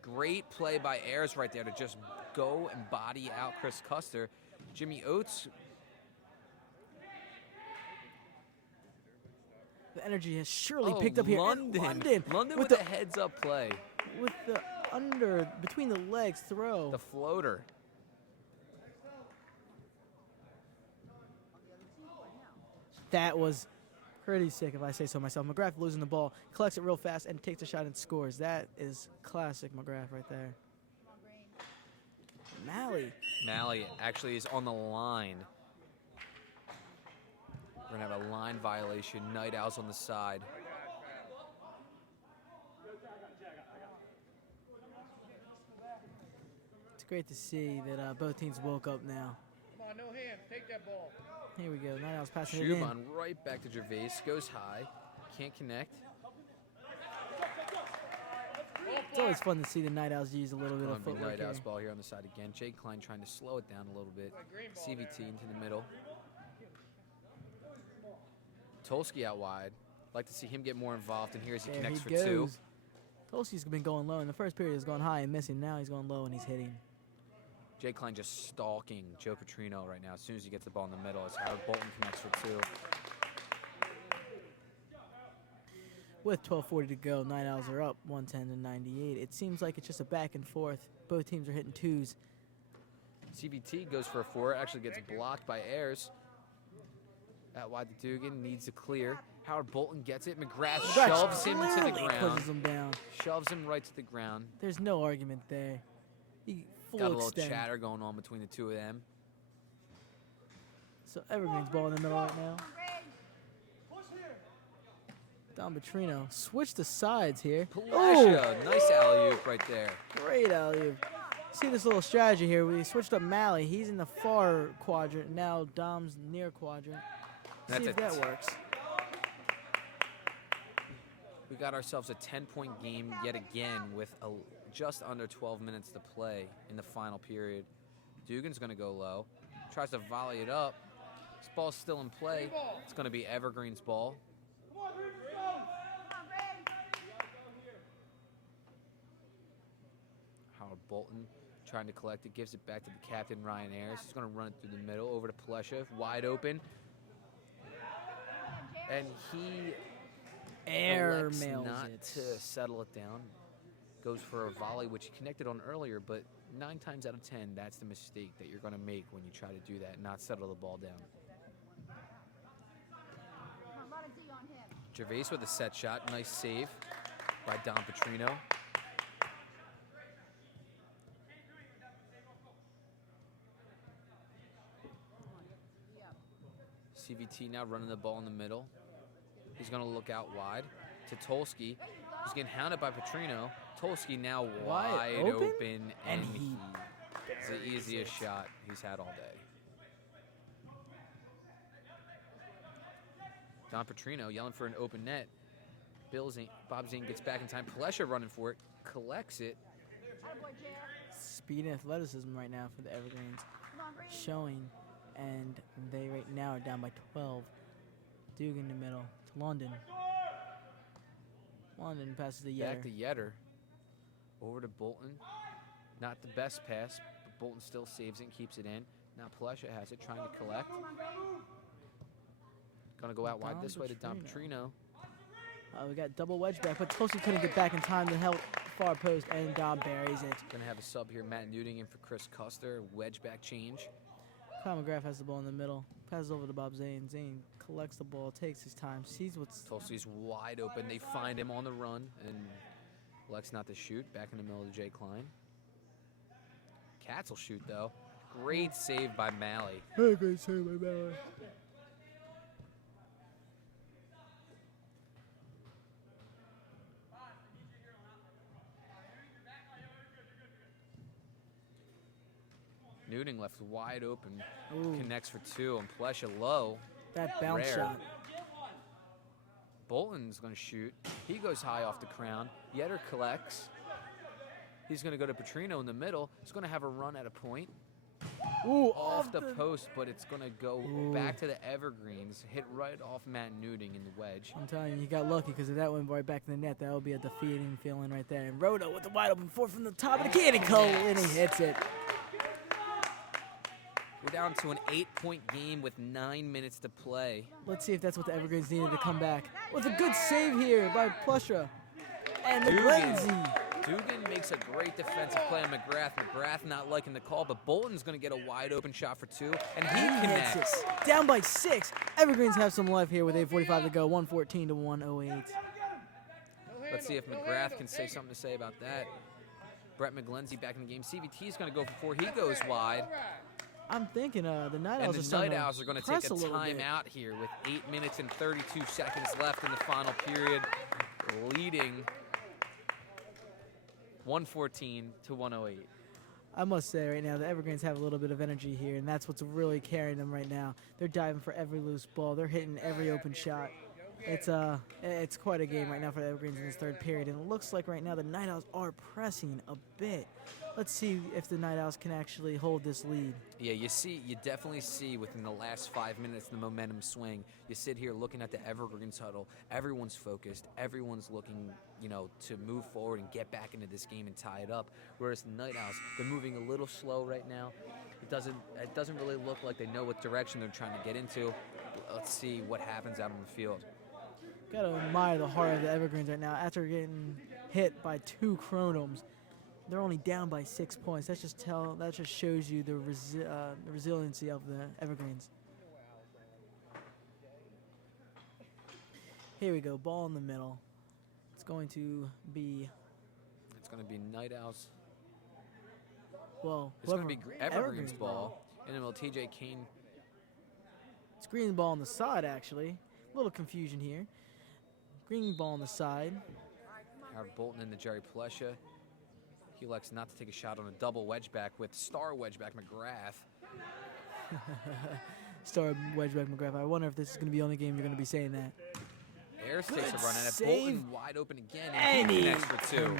Great play by Ayers right there to just go and body out Chris Custer. Jimmy Oates. The energy has surely picked up here. And London with with a heads-up play. with the under between the legs throw. The floater. That was pretty sick, if I say so myself. McGrath losing the ball, collects it real fast, and takes a shot and scores. That is classic McGrath right there. Malley actually is on the line. We're going to have a line violation. Night Owls on the side. It's great to see that both teams woke up now. Come on, no hands. Take that ball. Here we go. Night Owls passing it in. Schumann right back to Gervais. Goes high. Can't connect. It's always fun to see the Night Owls use a little bit of footwork Night here. Owls ball here on the side again. Jake Klein trying to slow it down a little bit. CVT into the middle. Tolsky out wide. Like to see him get more involved, and here as he There connects he for two. goes. Tolsky's been going low. In the first period, he was going high and missing. Now he's going low and he's hitting. Jake Klein just stalking Joe Petrino right now. As soon as he gets the ball in the middle, as Howard Bolton connects for two. With 12:40 to go, Night Owls are up 110-98. It seems like it's just a back and forth. Both teams are hitting twos. CVT goes for a four. Actually gets blocked by Ayers. Out wide to Dugan. Needs to clear. Howard Bolton gets it. McGrath shoves him to the Clearly ground. pushes him down. Shoves him right to the ground. There's no argument there. He full Got a little extend. chatter going on between the two of them. So Evergreens ball in the middle right now. Don Petrino switched the sides here. Palasha, nice alley-oop right there. Great alley-oop. See this little strategy here. We switched up Malley. He's in the far quadrant. Now Dom's near quadrant. That's See if it. that works. We got ourselves a 10-point game yet again with just under 12 minutes to play in the final period. Dugan's going to go low. Tries to volley it up. This ball's still in play. It's going to be Evergreen's ball. Howard Bolton trying to collect it. Gives it back to the captain, Ryan Ayers. He's going to run it through the middle over to Palesha. Wide open. And he elects not to settle it down. Goes for a volley, which he connected on earlier, but 9 times out of 10, that's the mistake that you're going to make when you try to do that, not settle the ball down. Gervais with a set shot. Nice save by Don Petrino. CVT now running the ball in the middle. He's going to look out wide to Tolsky. He's getting hounded by Petrino. Tolsky now wide open and it's the easiest shot he's had all day. Don Petrino yelling for an open net. Bob Zane gets back in time. Palesha running for it, collects it. Speed and athleticism right now for the Evergreens showing, and they right now are down by 12. Dugan in the middle to London. London passes to Yetter. Back to Yetter. Over to Bolton. Not the best pass, but Bolton still saves it and keeps it in. Now Palesha has it, trying to collect. Going to go out wide this way to Don Petrino. We got double wedge back, but Tolsky couldn't get back in time to help far post, and Dom buries it. Going to have a sub here, Matt Newting in for Chris Custer. Wedge back change. Kyle McGrath has the ball in the middle. Passes over to Bob Zane. Zane collects the ball, takes his time, sees what's... Tolsky's wide open. They find him on the run, and elects not to shoot. Back in the middle to Jay Klein. Katz will shoot, though. Great save by Malley. Great save by Malley. Newting left wide open. Ooh. Connects for two, and Palesha low. That bounce Rare. shot. Bolton's going to shoot. He goes high off the crown. Yetter collects. He's going to go to Petrino in the middle. He's going to have a run at a point. Ooh, Off the post, but it's going to go back to the Evergreens. Hit right off Matt Newting in the wedge. I'm telling you, he got lucky because if that went right back in the net, that would be a defeating feeling right there. And Roto with the wide open four from the top of the candy coat, and he hits it. We're down to an 8-point game with 9 minutes to play. Let's see if that's what the Evergreens needed to come back. With a good save here by Plusha. And the Lindsay Dugan makes a great defensive play on McGrath. McGrath not liking the call, but Bolton's going to get a wide open shot for 2, and he Hits connects. it. Down by 6. Evergreens have some life here with 8:45 to go, 114 to 108. Let's see if McGrath can say something to say about that. Brett McGlenzie back in the game. CVT is going to go for 4. He goes wide. I'm thinking the Night And Owls the are starting Night Owls are going to press take a little bit. timeout here with 8 minutes and 32 seconds left in the final period, leading 114 to 108. I must say right now, the Evergreens have a little bit of energy here, and that's what's really carrying them right now. They're diving for every loose ball. They're hitting every open shot. It's quite a game right now for the Evergreens in this third period, and it looks like right now the Night Owls are pressing a bit. Let's see if the Night Owls can actually hold this lead. Yeah, you definitely see within the last 5 minutes the momentum swing. You sit here looking at the Evergreens huddle. Everyone's focused. Everyone's looking, to move forward and get back into this game and tie it up. Whereas the Night Owls, they're moving a little slow right now. It doesn't really look like they know what direction they're trying to get into. Let's see what happens out on the field. Gotta admire the heart of the Evergreens right now. After getting hit by 2 Kronums, they're only down by 6 points. That just shows you the resiliency of the Evergreens. Here we go, ball in the middle. It's going to be Night Owls. Well, It's going to be Evergreens ball. And then TJ Kane. It's green ball on the side, actually. A little confusion here. Green ball on the side. Howard Bolton into Jerry Plesha. He elects not to take a shot on a double wedge back with star wedge back McGrath. Star wedge back McGrath. I wonder if this is going to be the only game you're going to be saying that. Ayers takes a run at it. save. Bolton wide open again, and he connects for 2.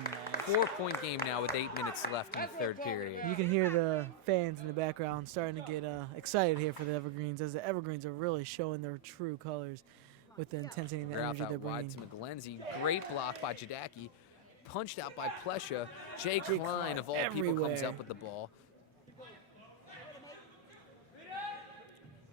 4-point game now with 8 minutes left in the third period. You can hear the fans in the background starting to get excited here for the Evergreens, as the Evergreens are really showing their true colors with the intensity and the energy McGrath they're out wide bringing. to McGlenzie. Great block by Jadaki. Punched out by Plesha. Jay Klein, of all people, comes everywhere. up with the ball.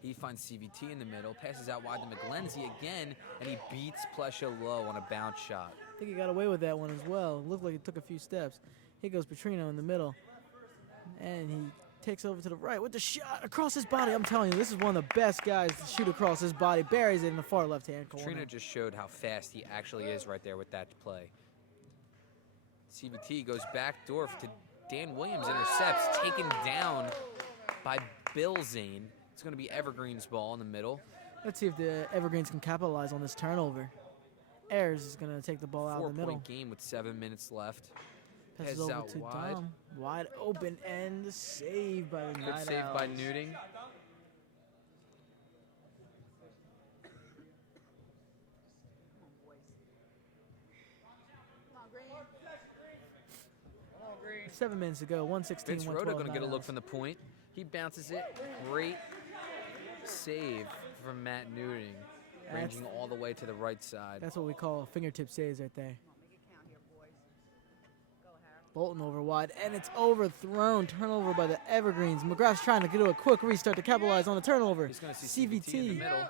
He finds CVT in the middle, passes out wide to McGlenzie again, and he beats Plesha low on a bounce shot. I think he got away with that one as well. It looked like it took a few steps. Here goes Petrino in the middle. And he takes over to the right with the shot across his body. I'm telling you, this is one of the best guys to shoot across his body. Buries it in the far left-hand corner. Petrino just showed how fast he actually is right there with that play. CVT goes back door to Dan Williams, intercepts, taken down by Bill Zane. It's going to be Evergreen's ball in the middle. Let's see if the Evergreens can capitalize on this turnover. Ayers is going to take the ball out of the middle. 4-point game with 7 minutes left. Passes Passes over out to wide. Dom. Wide open and the save by the Good Night save by Owls. Newting. Come on, Green. 7 minutes to go, 116, Vince 112. Rhoda going to get a Night look Owls. from the point. He bounces it. Great save from Matt Newting, ranging all the way to the right side. That's what we call fingertip saves right there. Bolton over wide, and it's overthrown. Turnover by the Evergreens. McGrath's trying to do a quick restart to capitalize on the turnover. He's going to see CVT in the middle.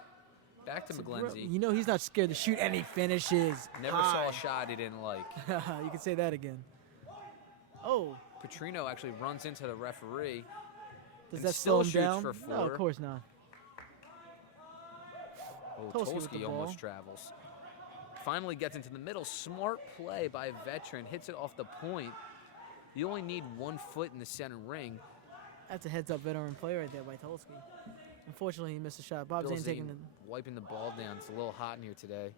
Back to McGlenzie. You know he's not scared to shoot, and he finishes. Never saw a shot he didn't like. You can say that again. Oh, Petrino actually runs into the referee. does And that still slow him shoots down? for No, 4. of course not. Oh, Tolsky with the Tolsky almost ball. travels. Finally gets into the middle. Smart play by a veteran. Hits it off the point. You only need 1 foot in the center ring. That's a heads-up veteran play right there by Tolsky. Unfortunately, he missed a shot. Bob Bill Zane taking Zane the... wiping the ball down. It's a little hot in here today.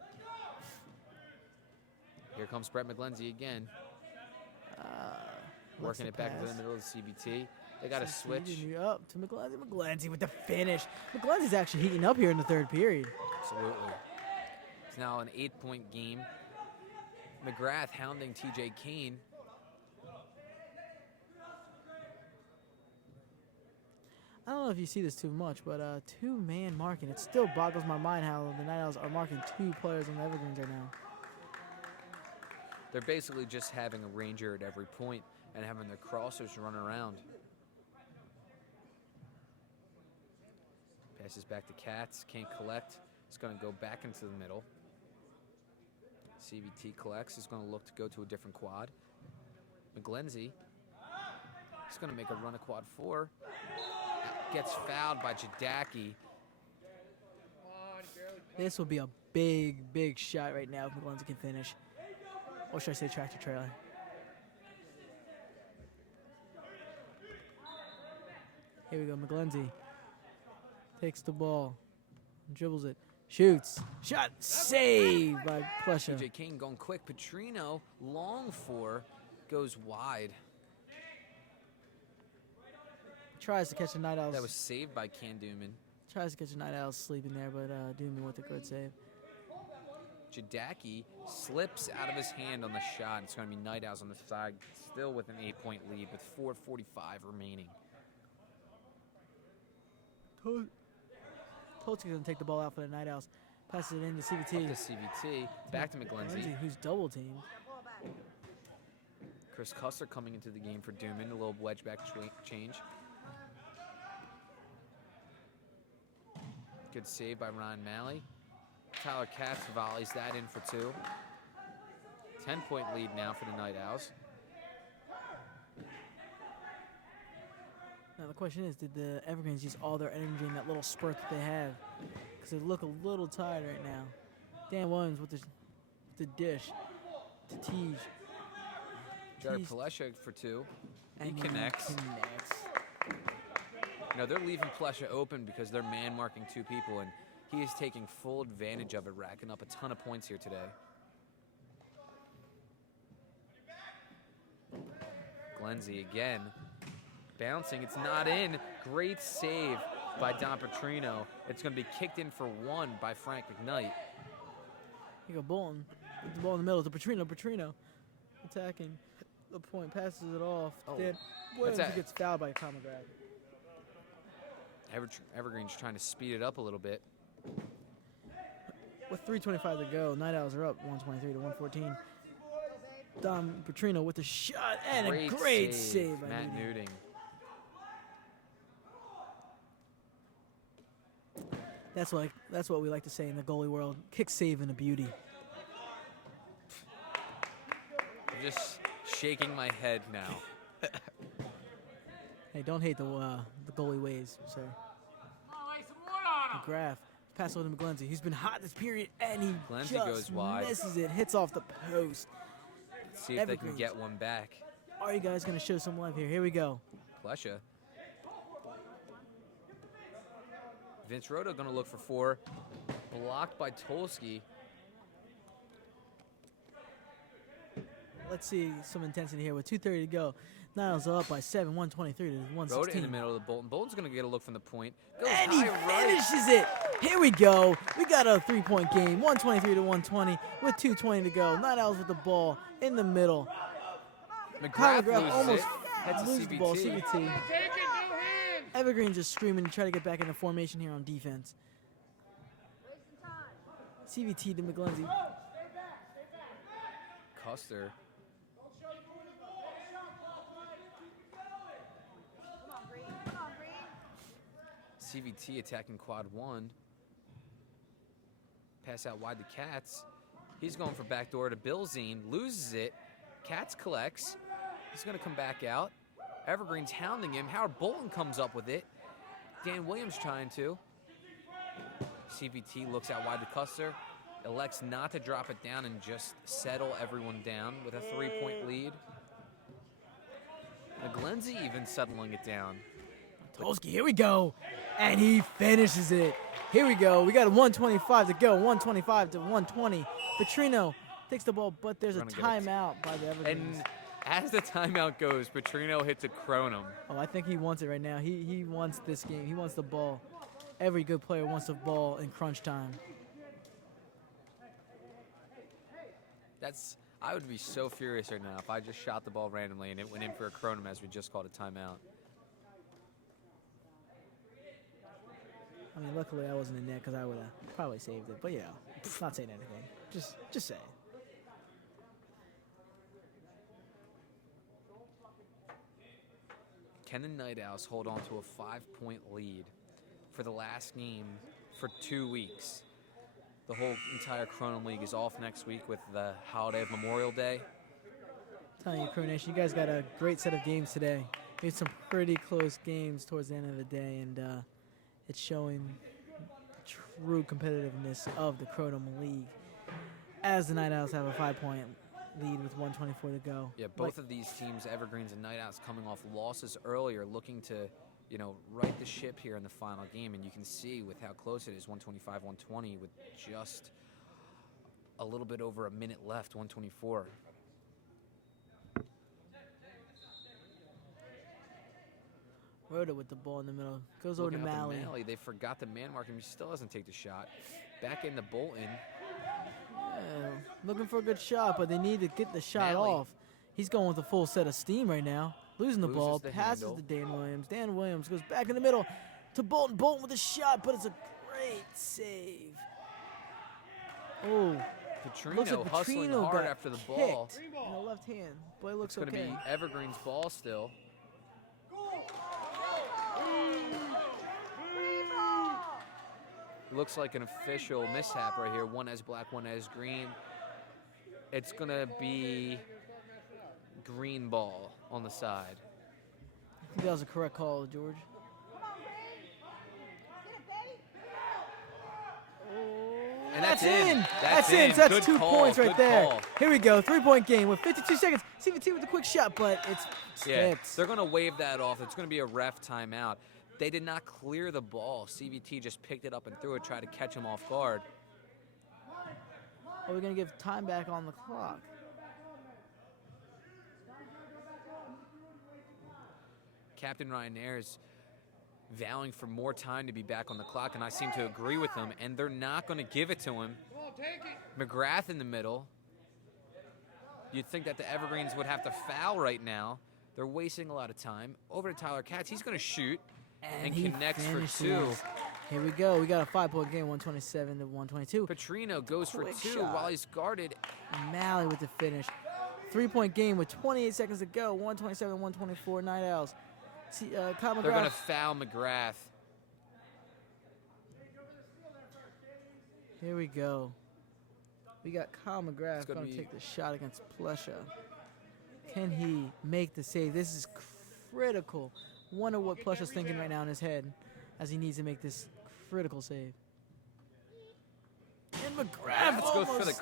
Here comes Brett McGlenzie again. Working it back into the middle of the CBT. They got to switch. Up to McGlenzie. McGlenzie with the finish. McGlenzie's actually heating up here in the third period. Absolutely. It's now an 8-point game. McGrath hounding TJ Kane. I don't know if you see this too much, but two-man marking. It still boggles my mind how the Night Owls are marking 2 players on the Evergreens right now. They're basically just having a ranger at every point and having their crossers run around. Passes back to Katz, can't collect. It's going to go back into the middle. CVT collects, is going to look to go to a different quad. McGlenzie is going to make a run of quad 4. Gets fouled by Jadaki. This will be a big, big shot right now if McGlenzie can finish. Or should I say tractor trailer? Here we go, McGlenzie. Takes the ball. Dribbles it. Shoots. Shot. Saved by Plesha. TJ Kane going quick. Petrino, long 4, goes wide. Tries to catch the Night Owls. That was saved by Can Dooman. Tries to catch the Night Owls sleeping there, but Dooman with a good save. Jadaki slips out of his hand on the shot. It's going to be Night Owls on the side, still with an 8-point lead with 4:45 remaining. Tolsky's going to take the ball out for the Night Owls. Passes it in to CVT. Up to CVT. Back to McGlenzie. Who's double teamed. Chris Custer coming into the game for Dooman. A little wedge back change. Good save by Ryan Malley. Tyler Katz volleys that in for 2. 10-point lead now for the Night Owls. Now the question is, did the Evergreens use all their energy in that little spurt that they have? Because they look a little tired right now. Dan Williams with the dish to Tej. Jared Plesha for 2. He connects. You know, they're leaving Plesha open because they're man-marking 2 people, and he is taking full advantage of it, racking up a ton of points here today. Glenzie again. Bouncing, it's not in. Great save by Don Petrino. It's going to be kicked in for 1 by Frank McKnight. You go Bolton. The ball in the middle to Petrino. Attacking the point, passes it off. Dan Williams gets fouled by Tom McGrath. Evergreen's trying to speed it up a little bit. With 3:25 to go, Night Owls are up 123 to 114. Don Petrino with a shot and a great save by Matt Nuding. That's what we like to say in the goalie world. Kick save and a beauty. I'm just shaking my head now. Hey, don't hate the goalie ways, sir. McGrath, pass over to McGlenzie. He's been hot this period, and he goes wide. Misses it. Hits off the post. Let's see if they can get one back. Are you guys going to show some love here? Here we go. Plesha. Vince Roto going to look for 4. Blocked by Tolsky. Let's see some intensity here with 2:30 to go. Niles up by 7, 123 to 116. Roto in the middle of the Bolton. Bolton's going to get a look from the point. Goes and he high finishes it. Here we go. We got a 3-point game, 123 to 120 with 2:20 to go. Night Owls with the ball in the middle. McGrath almost loses the ball. CVT. CVT. Evergreens is screaming to try to get back into formation here on defense. CVT to McGlenzie. Custer. CVT attacking quad 1. Pass out wide to Katz. He's going for backdoor to Bilzine. Loses it. Katz collects. He's going to come back out. Evergreen's hounding him. Howard Bolton comes up with it. Dan Williams trying to. CVT looks out wide to Custer. Elects not to drop it down and just settle everyone down with a 3-point lead. McGlenzie even settling it down. Tolsky, here we go. And he finishes it. Here we go. We got a 125 to go. 125 to 120. Petrino takes the ball, but there's a timeout by the Evergreens. And as the timeout goes, Petrino hits a Kronum. Oh, I think he wants it right now. He wants this game. He wants the ball. Every good player wants the ball in crunch time. I would be so furious right now if I just shot the ball randomly and it went in for a Kronum as we just called a timeout. I mean, luckily I wasn't in net because I would have probably saved it. But, you know, not saying anything. Just saying. Can the Night Owls hold on to a 5-point lead for the last game for 2 weeks? The whole entire Kronum League is off next week with the holiday of Memorial Day. Telling you, Crew Nation, you guys got a great set of games today. Made some pretty close games towards the end of the day, and it's showing the true competitiveness of the Kronum League. As the Night Owls have a 5-point lead with 1:24 to go. Yeah, both of these teams, Evergreens and Night Owls, coming off losses earlier, looking to, you know, right the ship here in the final game. And you can see with how close it is, 125-120, with just a little bit over a minute left, 124. Rhoda with the ball in the middle. Goes over to Looking up at Malley. They forgot to man mark him. He still doesn't take the shot. Back into Bolton. Yeah, looking for a good shot, but they need to get the shot Malley. off. He's going with a full set of steam right now. Losing the Loses ball, the passes handle. to Dan Williams. Dan Williams goes back in the middle to Bolton. Bolton with a shot, but it's a great save. Oh, looks Petrino like hustling Petrino hard got after the ball. kicked in the left hand. Boy, it looks It's going to okay. be Evergreen's ball still. Looks like an official mishap right here. One has black, one has green. It's going to be green ball on the side. I think that was a correct call, George. And that's in. That's in. in. So that's Good 2 call. points right Good there. call. Here we go. 3-point game with 52 seconds. CVT with a quick shot, but it's Yeah, tipped. they're going to wave that off. It's going to be a ref timeout. They did not clear the ball. CVT just picked it up and threw it, tried to catch him off guard. Are we going to give time back on the clock? Captain Ryan Ayers vowing for more time to be back on the clock, and I seem to agree with him, and they're not going to give it to him. Come on, take it. McGrath in the middle. You'd think that the Evergreens would have to foul right now. They're wasting a lot of time. Over to Tyler Katz. He's going to shoot and he connects for finishes. 2. Here we go. We got a 5-point game, 127 to 122. Petrino goes for Quick 2 shot. while he's guarded. Malley with the finish. 3-point game with 28 seconds to go. 127, 124. Night Owls. See, Kyle They're going to McGrath. foul McGrath. Here we go. We got Kyle McGrath gonna going to be- take the shot against Plesha. Can he make the save? This is critical. Wonder what Plesha's thinking right now in his head as he needs to make this critical save. And McGrath Let's go for the almost-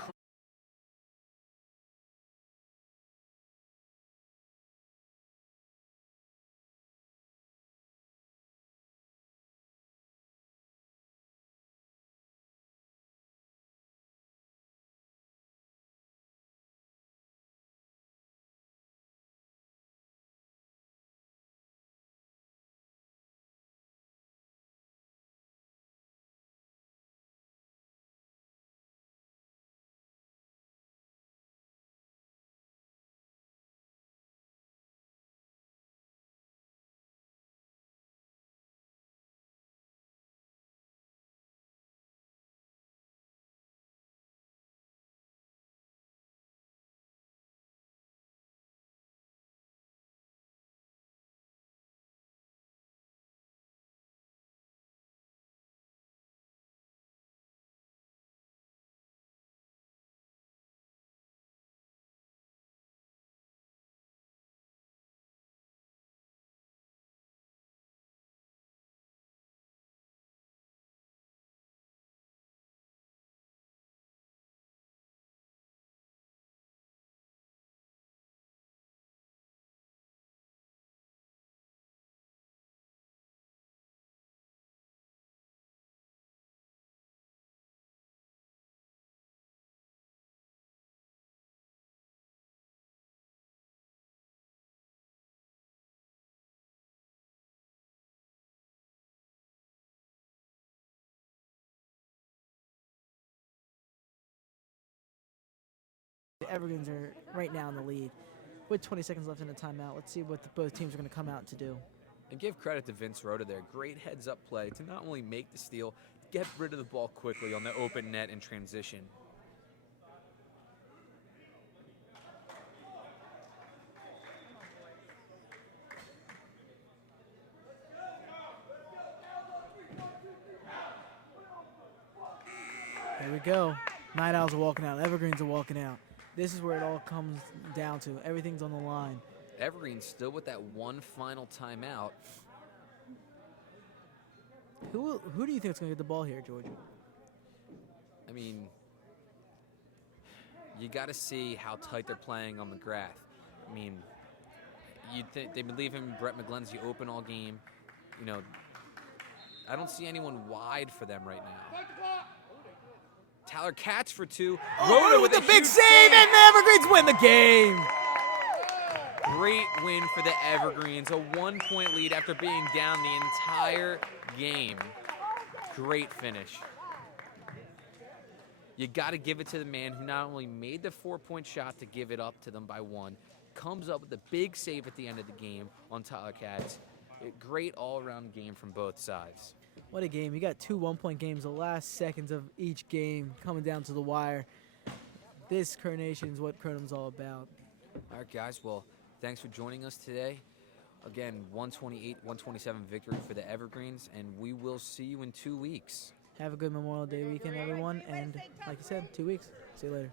The Evergreens are right now in the lead with 20 seconds left in the timeout. Let's see what both teams are going to come out to do. And give credit to Vince Rhoda there. Great heads-up play to not only make the steal, get rid of the ball quickly on the open net in transition. Here we go. Night Owls are walking out. Evergreens are walking out. This is where it all comes down to. Everything's on the line. Evergreen's still with that one final timeout. Who do you think is going to get the ball here, Georgia? I mean, you got to see how tight they're playing on McGrath. I mean, you'd think they believe him, Brett McGlenzie, open all game. You know, I don't see anyone wide for them right now. Tyler Katz for 2. Rhoda with the a big huge save, and the Evergreens win the game. Great win for the Evergreens. A 1-point lead after being down the entire game. Great finish. You got to give it to the man who not only made the 4-point shot to give it up to them by 1, comes up with a big save at the end of the game on Tyler Katz. A great all-around game from both sides. What a game. You got 2 1-point games, the last seconds of each game coming down to the wire. This Coronation is what Kronum's all about. All right, guys. Well, thanks for joining us today. Again, 128-127 victory for the Evergreens, and we will see you in 2 weeks. Have a good Memorial Day weekend, everyone. And like you said, 2 weeks. See you later.